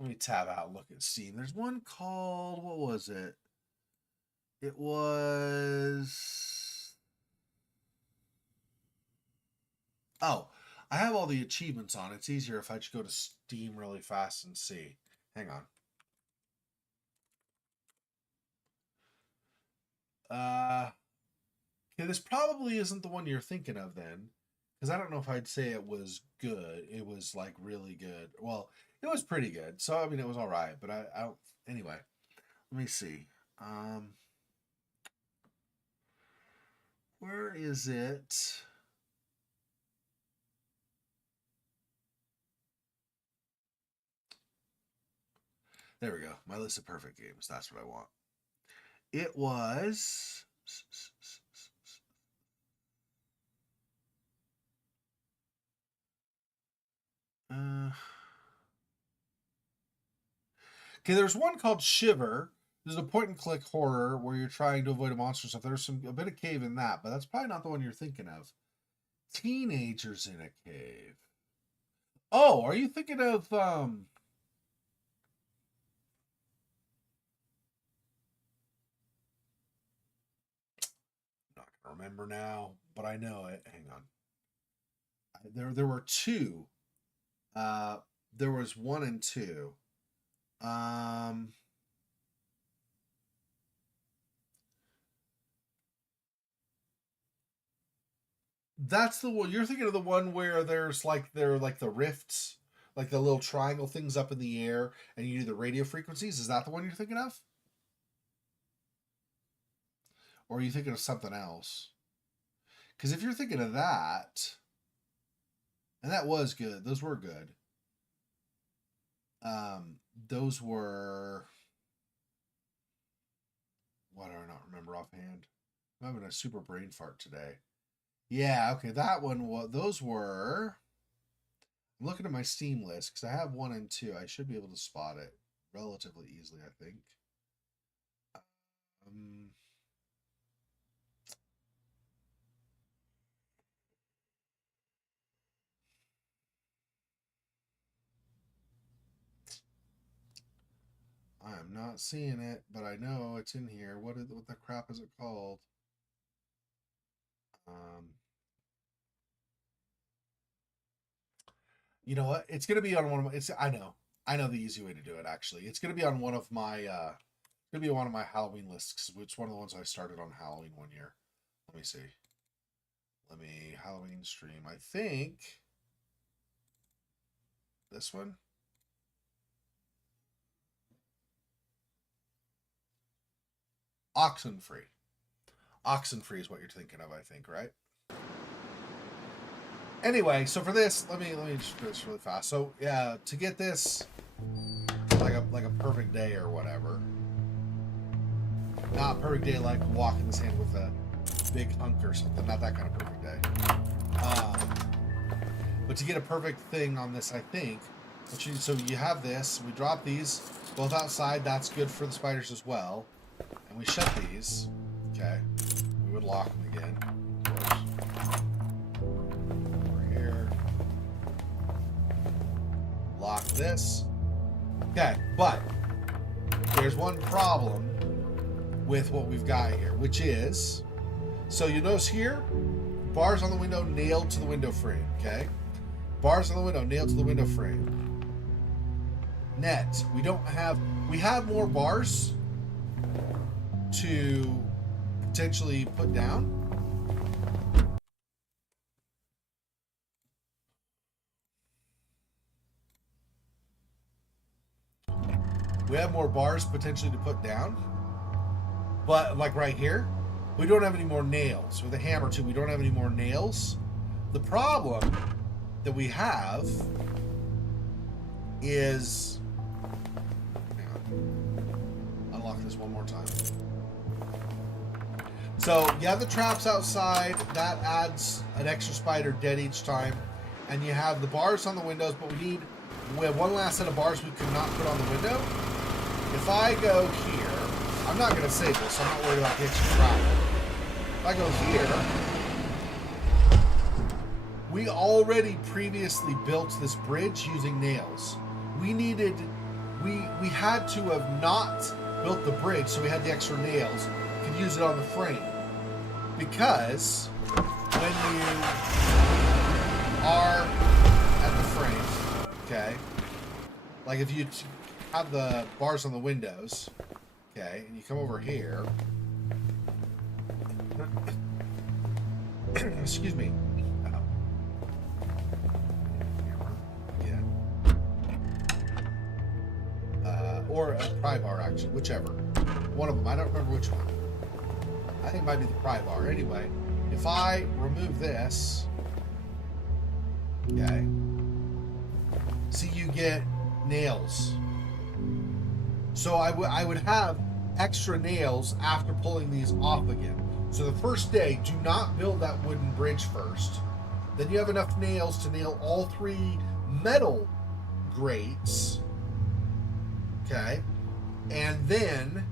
let me tab out and look at Steam. There's one called... What was it? It was... Oh, I have all the achievements on. It's easier if I just go to Steam really fast and see. Hang on. Okay, this probably isn't the one you're thinking of then. Because I don't know if I'd say it was good. It was like really good. Well, it was pretty good. So, I mean, it was all right. But I don't... Anyway, let me see. Where is it? There we go. My list of perfect games. That's what I want. It was... okay, there's one called Shiver. There's a point-and-click horror where you're trying to avoid a monster and stuff. There's a bit of cave in that, but that's probably not the one you're thinking of. Teenagers in a cave. Oh, are you thinking of... not gonna remember now, but I know it. Hang on. There were two. There was 1 and 2. That's the one you're thinking of. The one where there's like the rifts, like the little triangle things up in the air, and you do the radio frequencies. Is that the one you're thinking of, or are you thinking of something else? Because if you're thinking of that, and that was good, those were good. Those were... Why do I not remember offhand? I'm having a super brain fart today. Yeah, okay, that one was... Those were... I'm looking at my Steam list, because I have 1 and 2. I should be able to spot it relatively easily, I think. I am not seeing it, but I know it's in here. What the crap is it called? You know what? It's gonna be on one of my. I know the easy way to do it. Actually, it's gonna be on one of my. Gonna be on one of my Halloween lists. It's one of the ones I started on Halloween one year. Let me see. Let me Halloween stream. I think this one. Oxenfree. Oxenfree is what you're thinking of, I think, right? Anyway, so for this, let me just do this really fast. So yeah, to get this like a perfect day or whatever. Not perfect day like walking the sand with a big hunk or something. Not that kind of perfect day. But to get a perfect thing on this, I think. So you have this. We drop these both outside. That's good for the spiders as well. And we shut these. Okay. We would lock them again. Of course. Over here. Lock this. Okay, but there's one problem with what we've got here, which is, so you notice here, bars on the window nailed to the window frame, okay? Bars on the window nailed to the window frame. Net, we have more bars to potentially put down. We have more bars potentially to put down. But like right here, we don't have any more nails. With a hammer too, we don't have any more nails. The problem that we have is, hang on, unlock this one more time. So you have the traps outside, that adds an extra spider dead each time, and you have the bars on the windows, but we have one last set of bars we could not put on the window. If I go here, I'm not going to save this, so I'm not worried about the extra travel. If I go here, we already previously built this bridge using nails. We had to have not built the bridge, so we had the extra nails, could use it on the frame. Because when you are at the frame, okay, like if you have the bars on the windows, okay, and you come over here, excuse me, or a pry bar, actually, whichever. One of them, I don't remember which one. I think it might be the pry bar. Anyway, if I remove this, okay, see, you get nails. So I would have extra nails after pulling these off again. So the first day, do not build that wooden bridge first. Then you have enough nails to nail all 3 metal grates. Okay, and then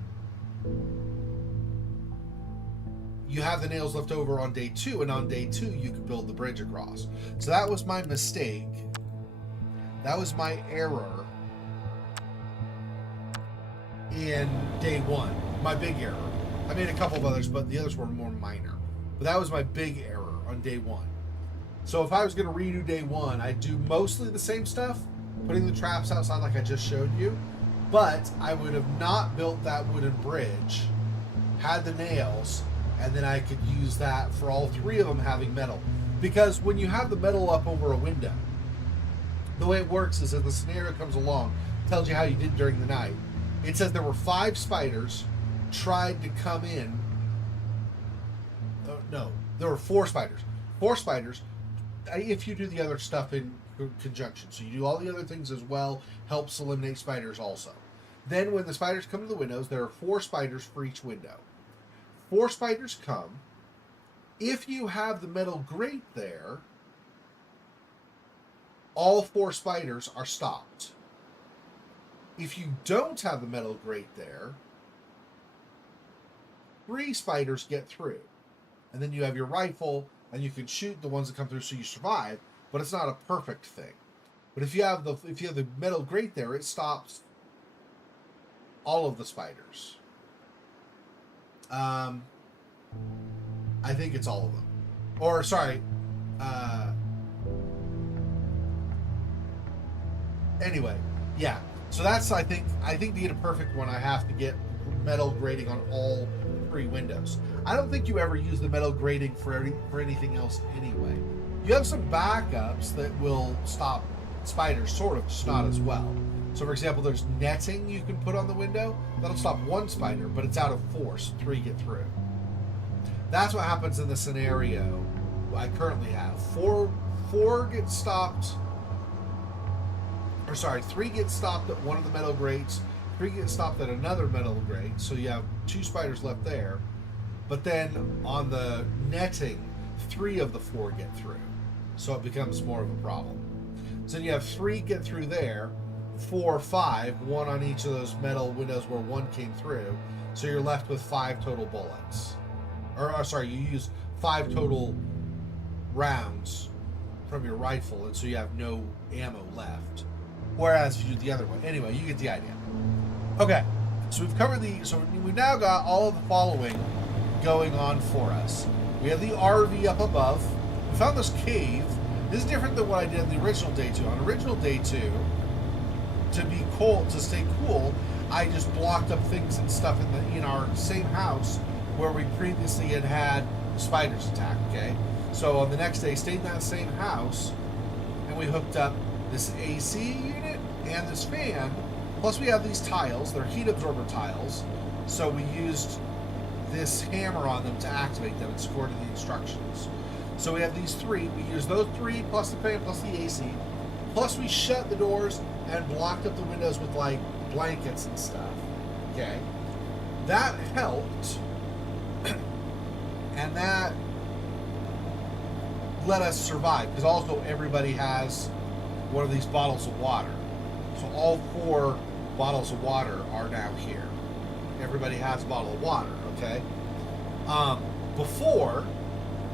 you have the nails left over on day 2, and on day 2 you can build the bridge across. So that was my mistake. That was my error in day 1. My big error. I made a couple of others, but the others were more minor. But that was my big error on day 1. So if I was going to redo day 1, I'd do mostly the same stuff, putting the traps outside like I just showed you. But I would have not built that wooden bridge, had the nails, and then I could use that for all 3 of them having metal. Because when you have the metal up over a window, the way it works is if the scenario comes along, tells you how you did during the night. It says there were 5 spiders tried to come in. No, there were 4 spiders. 4 spiders, if you do the other stuff in conjunction. So you do all the other things as well, helps eliminate spiders also. Then when the spiders come to the windows, there are 4 spiders for each window. 4 spiders come. If you have the metal grate there, all 4 spiders are stopped. If you don't have the metal grate there, 3 spiders get through. And then you have your rifle, and you can shoot the ones that come through so you survive, but it's not a perfect thing. But if you have the metal grate there, it stops all of the spiders. I think it's all of them. Or sorry, anyway, yeah. So that's I think to get a perfect one, I have to get metal grating on all 3 windows. I don't think you ever use the metal grating for anything else anyway. You have some backups that will stop spiders, sort of, just not as well. So, for example, there's netting you can put on the window. That'll stop 1 spider, but it's out of force. 3 get through. That's what happens in the scenario I currently have. 4 get stopped. Or sorry, 3 get stopped at one of the metal grates. 3 get stopped at another metal grate. So you have 2 spiders left there. But then on the netting, 3 of the 4 get through. So it becomes more of a problem. So you have 3 get through there, 4, 5, 1 on each of those metal windows where 1 came through. So you're left with 5 total bullets. Or sorry, you use 5 total rounds from your rifle, and so you have no ammo left. Whereas if you do the other one. Anyway, you get the idea. Okay, so we've covered so we've now got all of the following going on for us. We have the RV up above. We found this cave. This is different than what I did in the original day 2. On original day 2, to stay cool, I just blocked up things and stuff in our same house where we previously had spiders attack. Okay, so on the next day, stayed in that same house, and we hooked up this AC unit and this fan. Plus, we have these tiles. They're heat absorber tiles, so we used this hammer on them to activate them and score to the instructions. So we have these 3. We use those 3 plus the fan plus the AC Plus, we shut the doors and blocked up the windows with, like, blankets and stuff. Okay? That helped. And that let us survive. Because also, everybody has one of these bottles of water. So all 4 bottles of water are now here. Everybody has a bottle of water, okay? Before,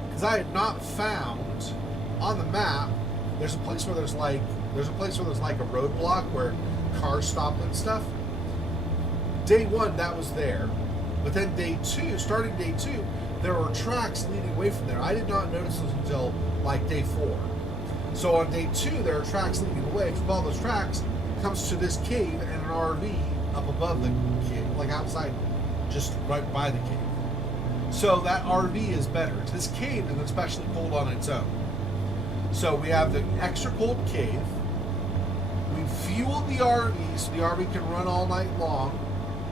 because I had not found on the map, there's a place where there's like a roadblock where cars stop and stuff. Day 1, that was there, but then starting day 2, there were tracks leading away from there. I did not notice those until like day 4. So on day 2, there are tracks leading away. From all those tracks comes to this cave and an RV up above the cave, like outside, just right by the cave. So that RV is better. This cave is especially cold on its own. So we have the extra cold cave. We fueled the RV so the RV can run all night long,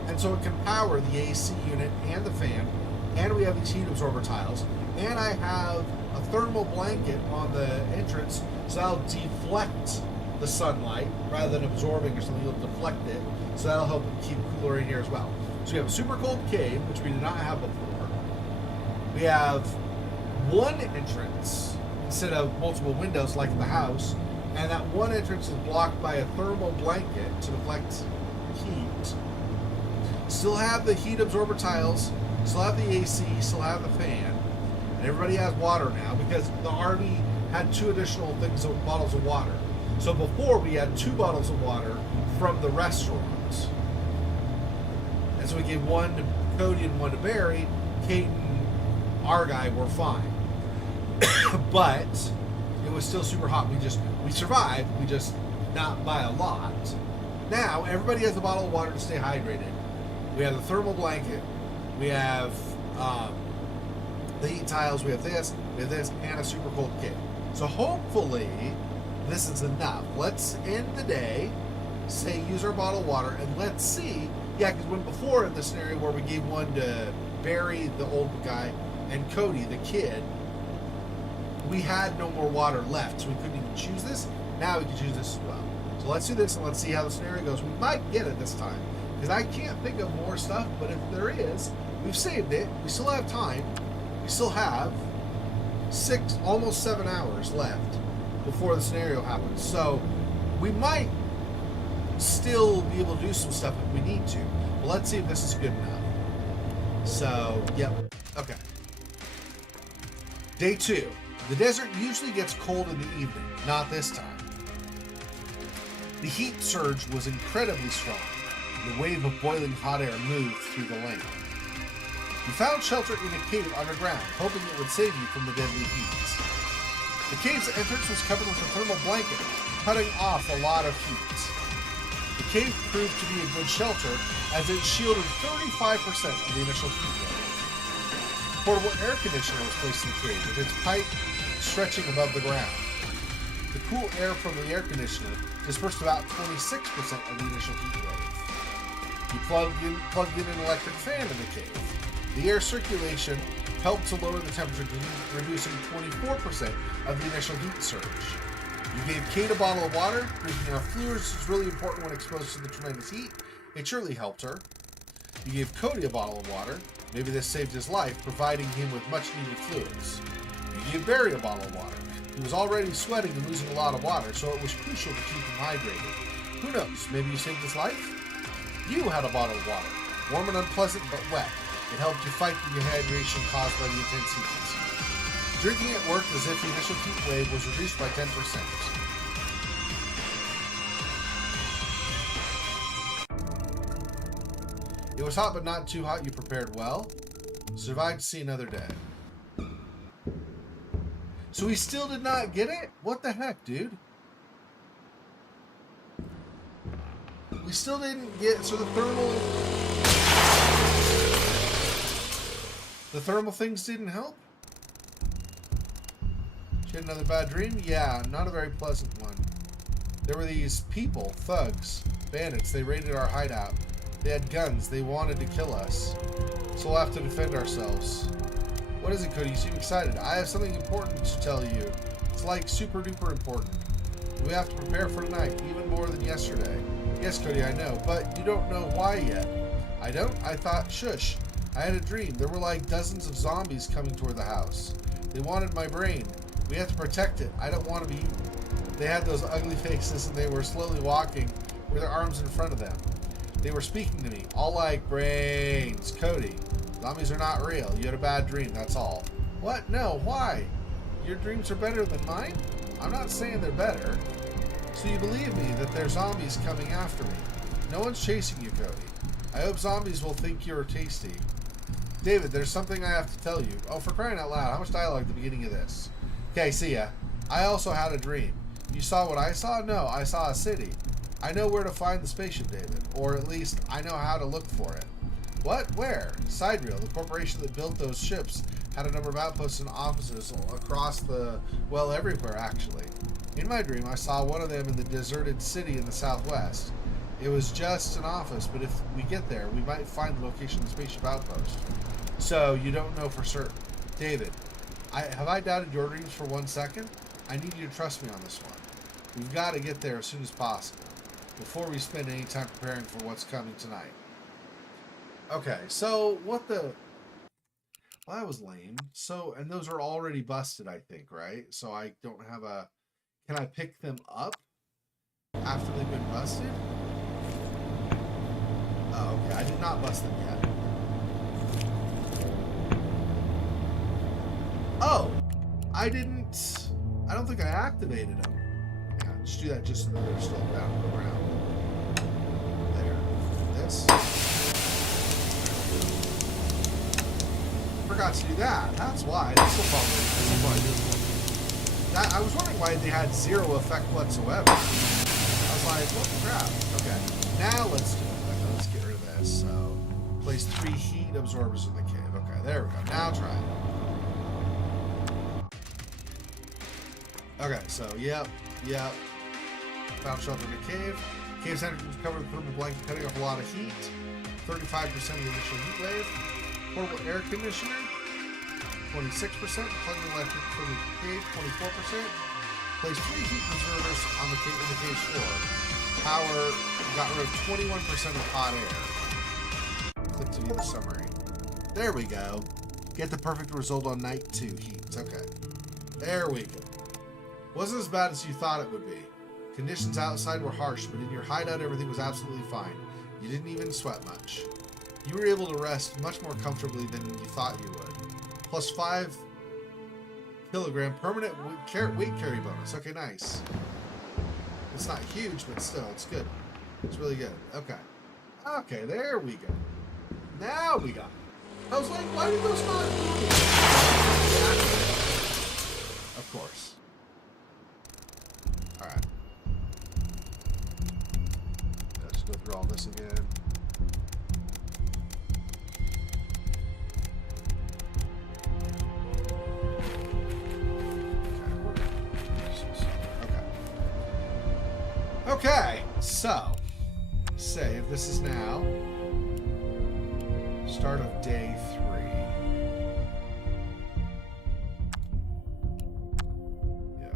and so it can power the AC unit and the fan. And we have these heat absorber tiles. And I have a thermal blanket on the entrance, so that'll deflect the sunlight rather than absorbing or something. It'll deflect it, so that'll help it keep cooler in here as well. So we have a super cold cave, which we did not have before. We have one entrance instead of multiple windows like in the house, and that one entrance is blocked by a thermal blanket to deflect heat. Still have the heat absorber tiles, still have the AC, still have the fan, and everybody has water now because the RV had 2 additional bottles of water. So before we had 2 bottles of water from the restaurant. And so we gave 1 to Cody and 1 to Barry. Kate and our guy were fine. But it was still super hot. We survived, we just not by a lot. Now everybody has a bottle of water to stay hydrated. We have the thermal blanket, we have the heat tiles, we have this, and a super cold cave. So hopefully this is enough. Let's end the day, say use our bottle of water, and let's see. Yeah, because when before in the scenario where we gave 1 to Barry, the old guy, and Cody, the kid, we had no more water left, so we couldn't even choose this. Now we can choose this as well. So let's do this and let's see how the scenario goes. We might get it this time, because I can't think of more stuff, but if there is, we've saved it. We still have time. We still have 6, almost 7 hours left before the scenario happens. So we might still be able to do some stuff if we need to. But let's see if this is good enough. So, yep. Okay. Day 2. The desert usually gets cold in the evening. Not this time. The heat surge was incredibly strong. The wave of boiling hot air moved through the land. You found shelter in a cave underground, hoping it would save you from the deadly heat. The cave's entrance was covered with a thermal blanket, cutting off a lot of heat. The cave proved to be a good shelter, as it shielded 35% of the initial heat wave. A portable air conditioner was placed in the cave, with its pipe stretching above the ground. The cool air from the air conditioner dispersed about 26% of the initial heat wave. You plugged in an electric fan in the cave. The air circulation helped to lower the temperature, reducing 24% of the initial heat surge. You gave Kate a bottle of water. Drinking enough fluids is really important when exposed to the tremendous heat. It surely helped her. You gave Cody a bottle of water. Maybe this saved his life, providing him with much-needed fluids. You gave Barry a bottle of water. He was already sweating and losing a lot of water, so it was crucial to keep him hydrated. Who knows, maybe you saved his life? You had a bottle of water. Warm and unpleasant, but wet. It helped you fight the dehydration caused by the intense heat. Drinking it worked as if the initial heat wave was reduced by 10%. It was hot but not too hot. You prepared well. Survived to see another day. So we still did not get it? What the heck, dude? We still didn't get... So the thermal things didn't help? She had another bad dream? Yeah, not a very pleasant one. There were these people, thugs, bandits. They raided our hideout. They had guns. They wanted to kill us. So we'll have to defend ourselves. What is it, Cody? You seem excited. I have something important to tell you. It's like super duper important. We have to prepare for tonight, even more than yesterday. Yes, Cody, I know, but you don't know why yet. I don't? I thought, shush. I had a dream. There were like dozens of zombies coming toward the house. They wanted my brain. We have to protect it. I don't want to be eaten. They had those ugly faces and they were slowly walking with their arms in front of them. They were speaking to me, all like, brains. Cody, zombies are not real. You had a bad dream, that's all. What? No, why? Your dreams are better than mine? I'm not saying they're better. So you believe me that there's zombies coming after me. No one's chasing you, Cody. I hope zombies will think you're tasty. David, there's something I have to tell you. Oh, for crying out loud, how much dialogue at the beginning of this? Okay, see ya. I also had a dream. You saw what I saw? No, I saw a city. I know where to find the spaceship, David. Or at least, I know how to look for it. What? Where? Sidereal, the corporation that built those ships, had a number of outposts and offices across the, well, everywhere, actually. In my dream, I saw one of them in the deserted city in the southwest. It was just an office, but if we get there, we might find the location of the spaceship outpost. So, you don't know for certain. David, have I doubted your dreams for 1 second? I need you to trust me on this one. We've got to get there as soon as possible, before we spend any time preparing for what's coming tonight. Okay, so what the... Well, that was lame. So, and those are already busted, I think, right? So I don't have a... Can I pick them up after they've been busted? Oh, okay. I did not bust them yet. Oh! I don't think I activated them. Yeah, just do that just so that they're still down on the ground. There. This. Forgot to do that. That's why. This will probably do it. That, I was wondering why they had zero effect whatsoever. I was like, what the crap? Okay. Now let's do it. Okay, let's get rid of this. So, place 3 heat absorbers in the cave. Okay, there we go. Now try it. Okay, so, yep. Found shelter in a cave. Cave center was covered with thermal blanket, cutting off a lot of heat. 35% of the initial heat wave. Portable air conditioner, 26%. Plugging electric for the cave, 24%. Place 3 heat preservers on the cave floor. Power got rid of 21% of hot air. Click to view the summary. There we go. Get the perfect result on night 2 heat. Okay. There we go. Wasn't as bad as you thought it would be. Conditions outside were harsh, but in your hideout everything was absolutely fine. You didn't even sweat much. You were able to rest much more comfortably than you thought you would. Plus 5 kilogram permanent weight carry bonus. Okay, nice. It's not huge, but still, it's good. It's really good. Okay. Okay, there we go. Now we got it. I was like, why did those not move? Of course. Alright. Let's go through all this again. Okay, so save. This is now start of day 3. Yeah.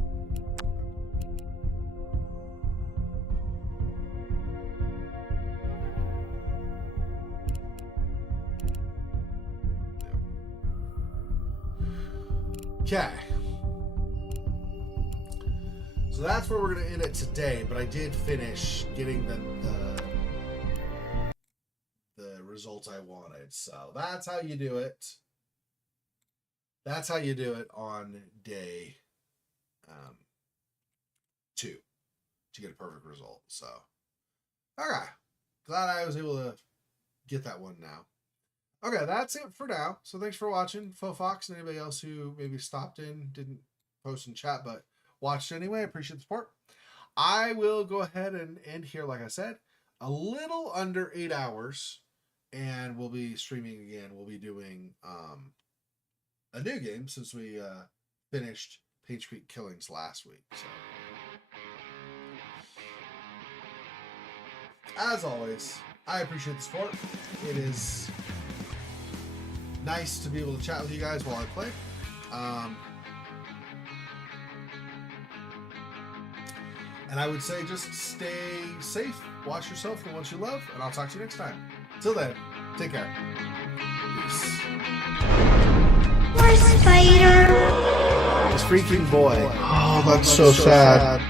Okay. So that's where we're going to end it today, but I did finish getting the results I wanted. So that's how you do it. That's how you do it on day 2 to get a perfect result. So, okay. Glad I was able to get that one now. Okay, that's it for now. So thanks for watching, Faux Fox, and anybody else who maybe stopped in, didn't post in chat, but watched anyway. I appreciate the support. I will go ahead and end here, like I said, a little under 8 hours, and we'll be streaming again. We'll be doing a new game since we finished Page Creek Killings last week. So, as always, I appreciate the support. It is nice to be able to chat with you guys while I play. And I would say just stay safe, watch yourself for what you love, and I'll talk to you next time. Till then, take care. Peace. Poor spider. This freaking boy. Oh, that's so sad.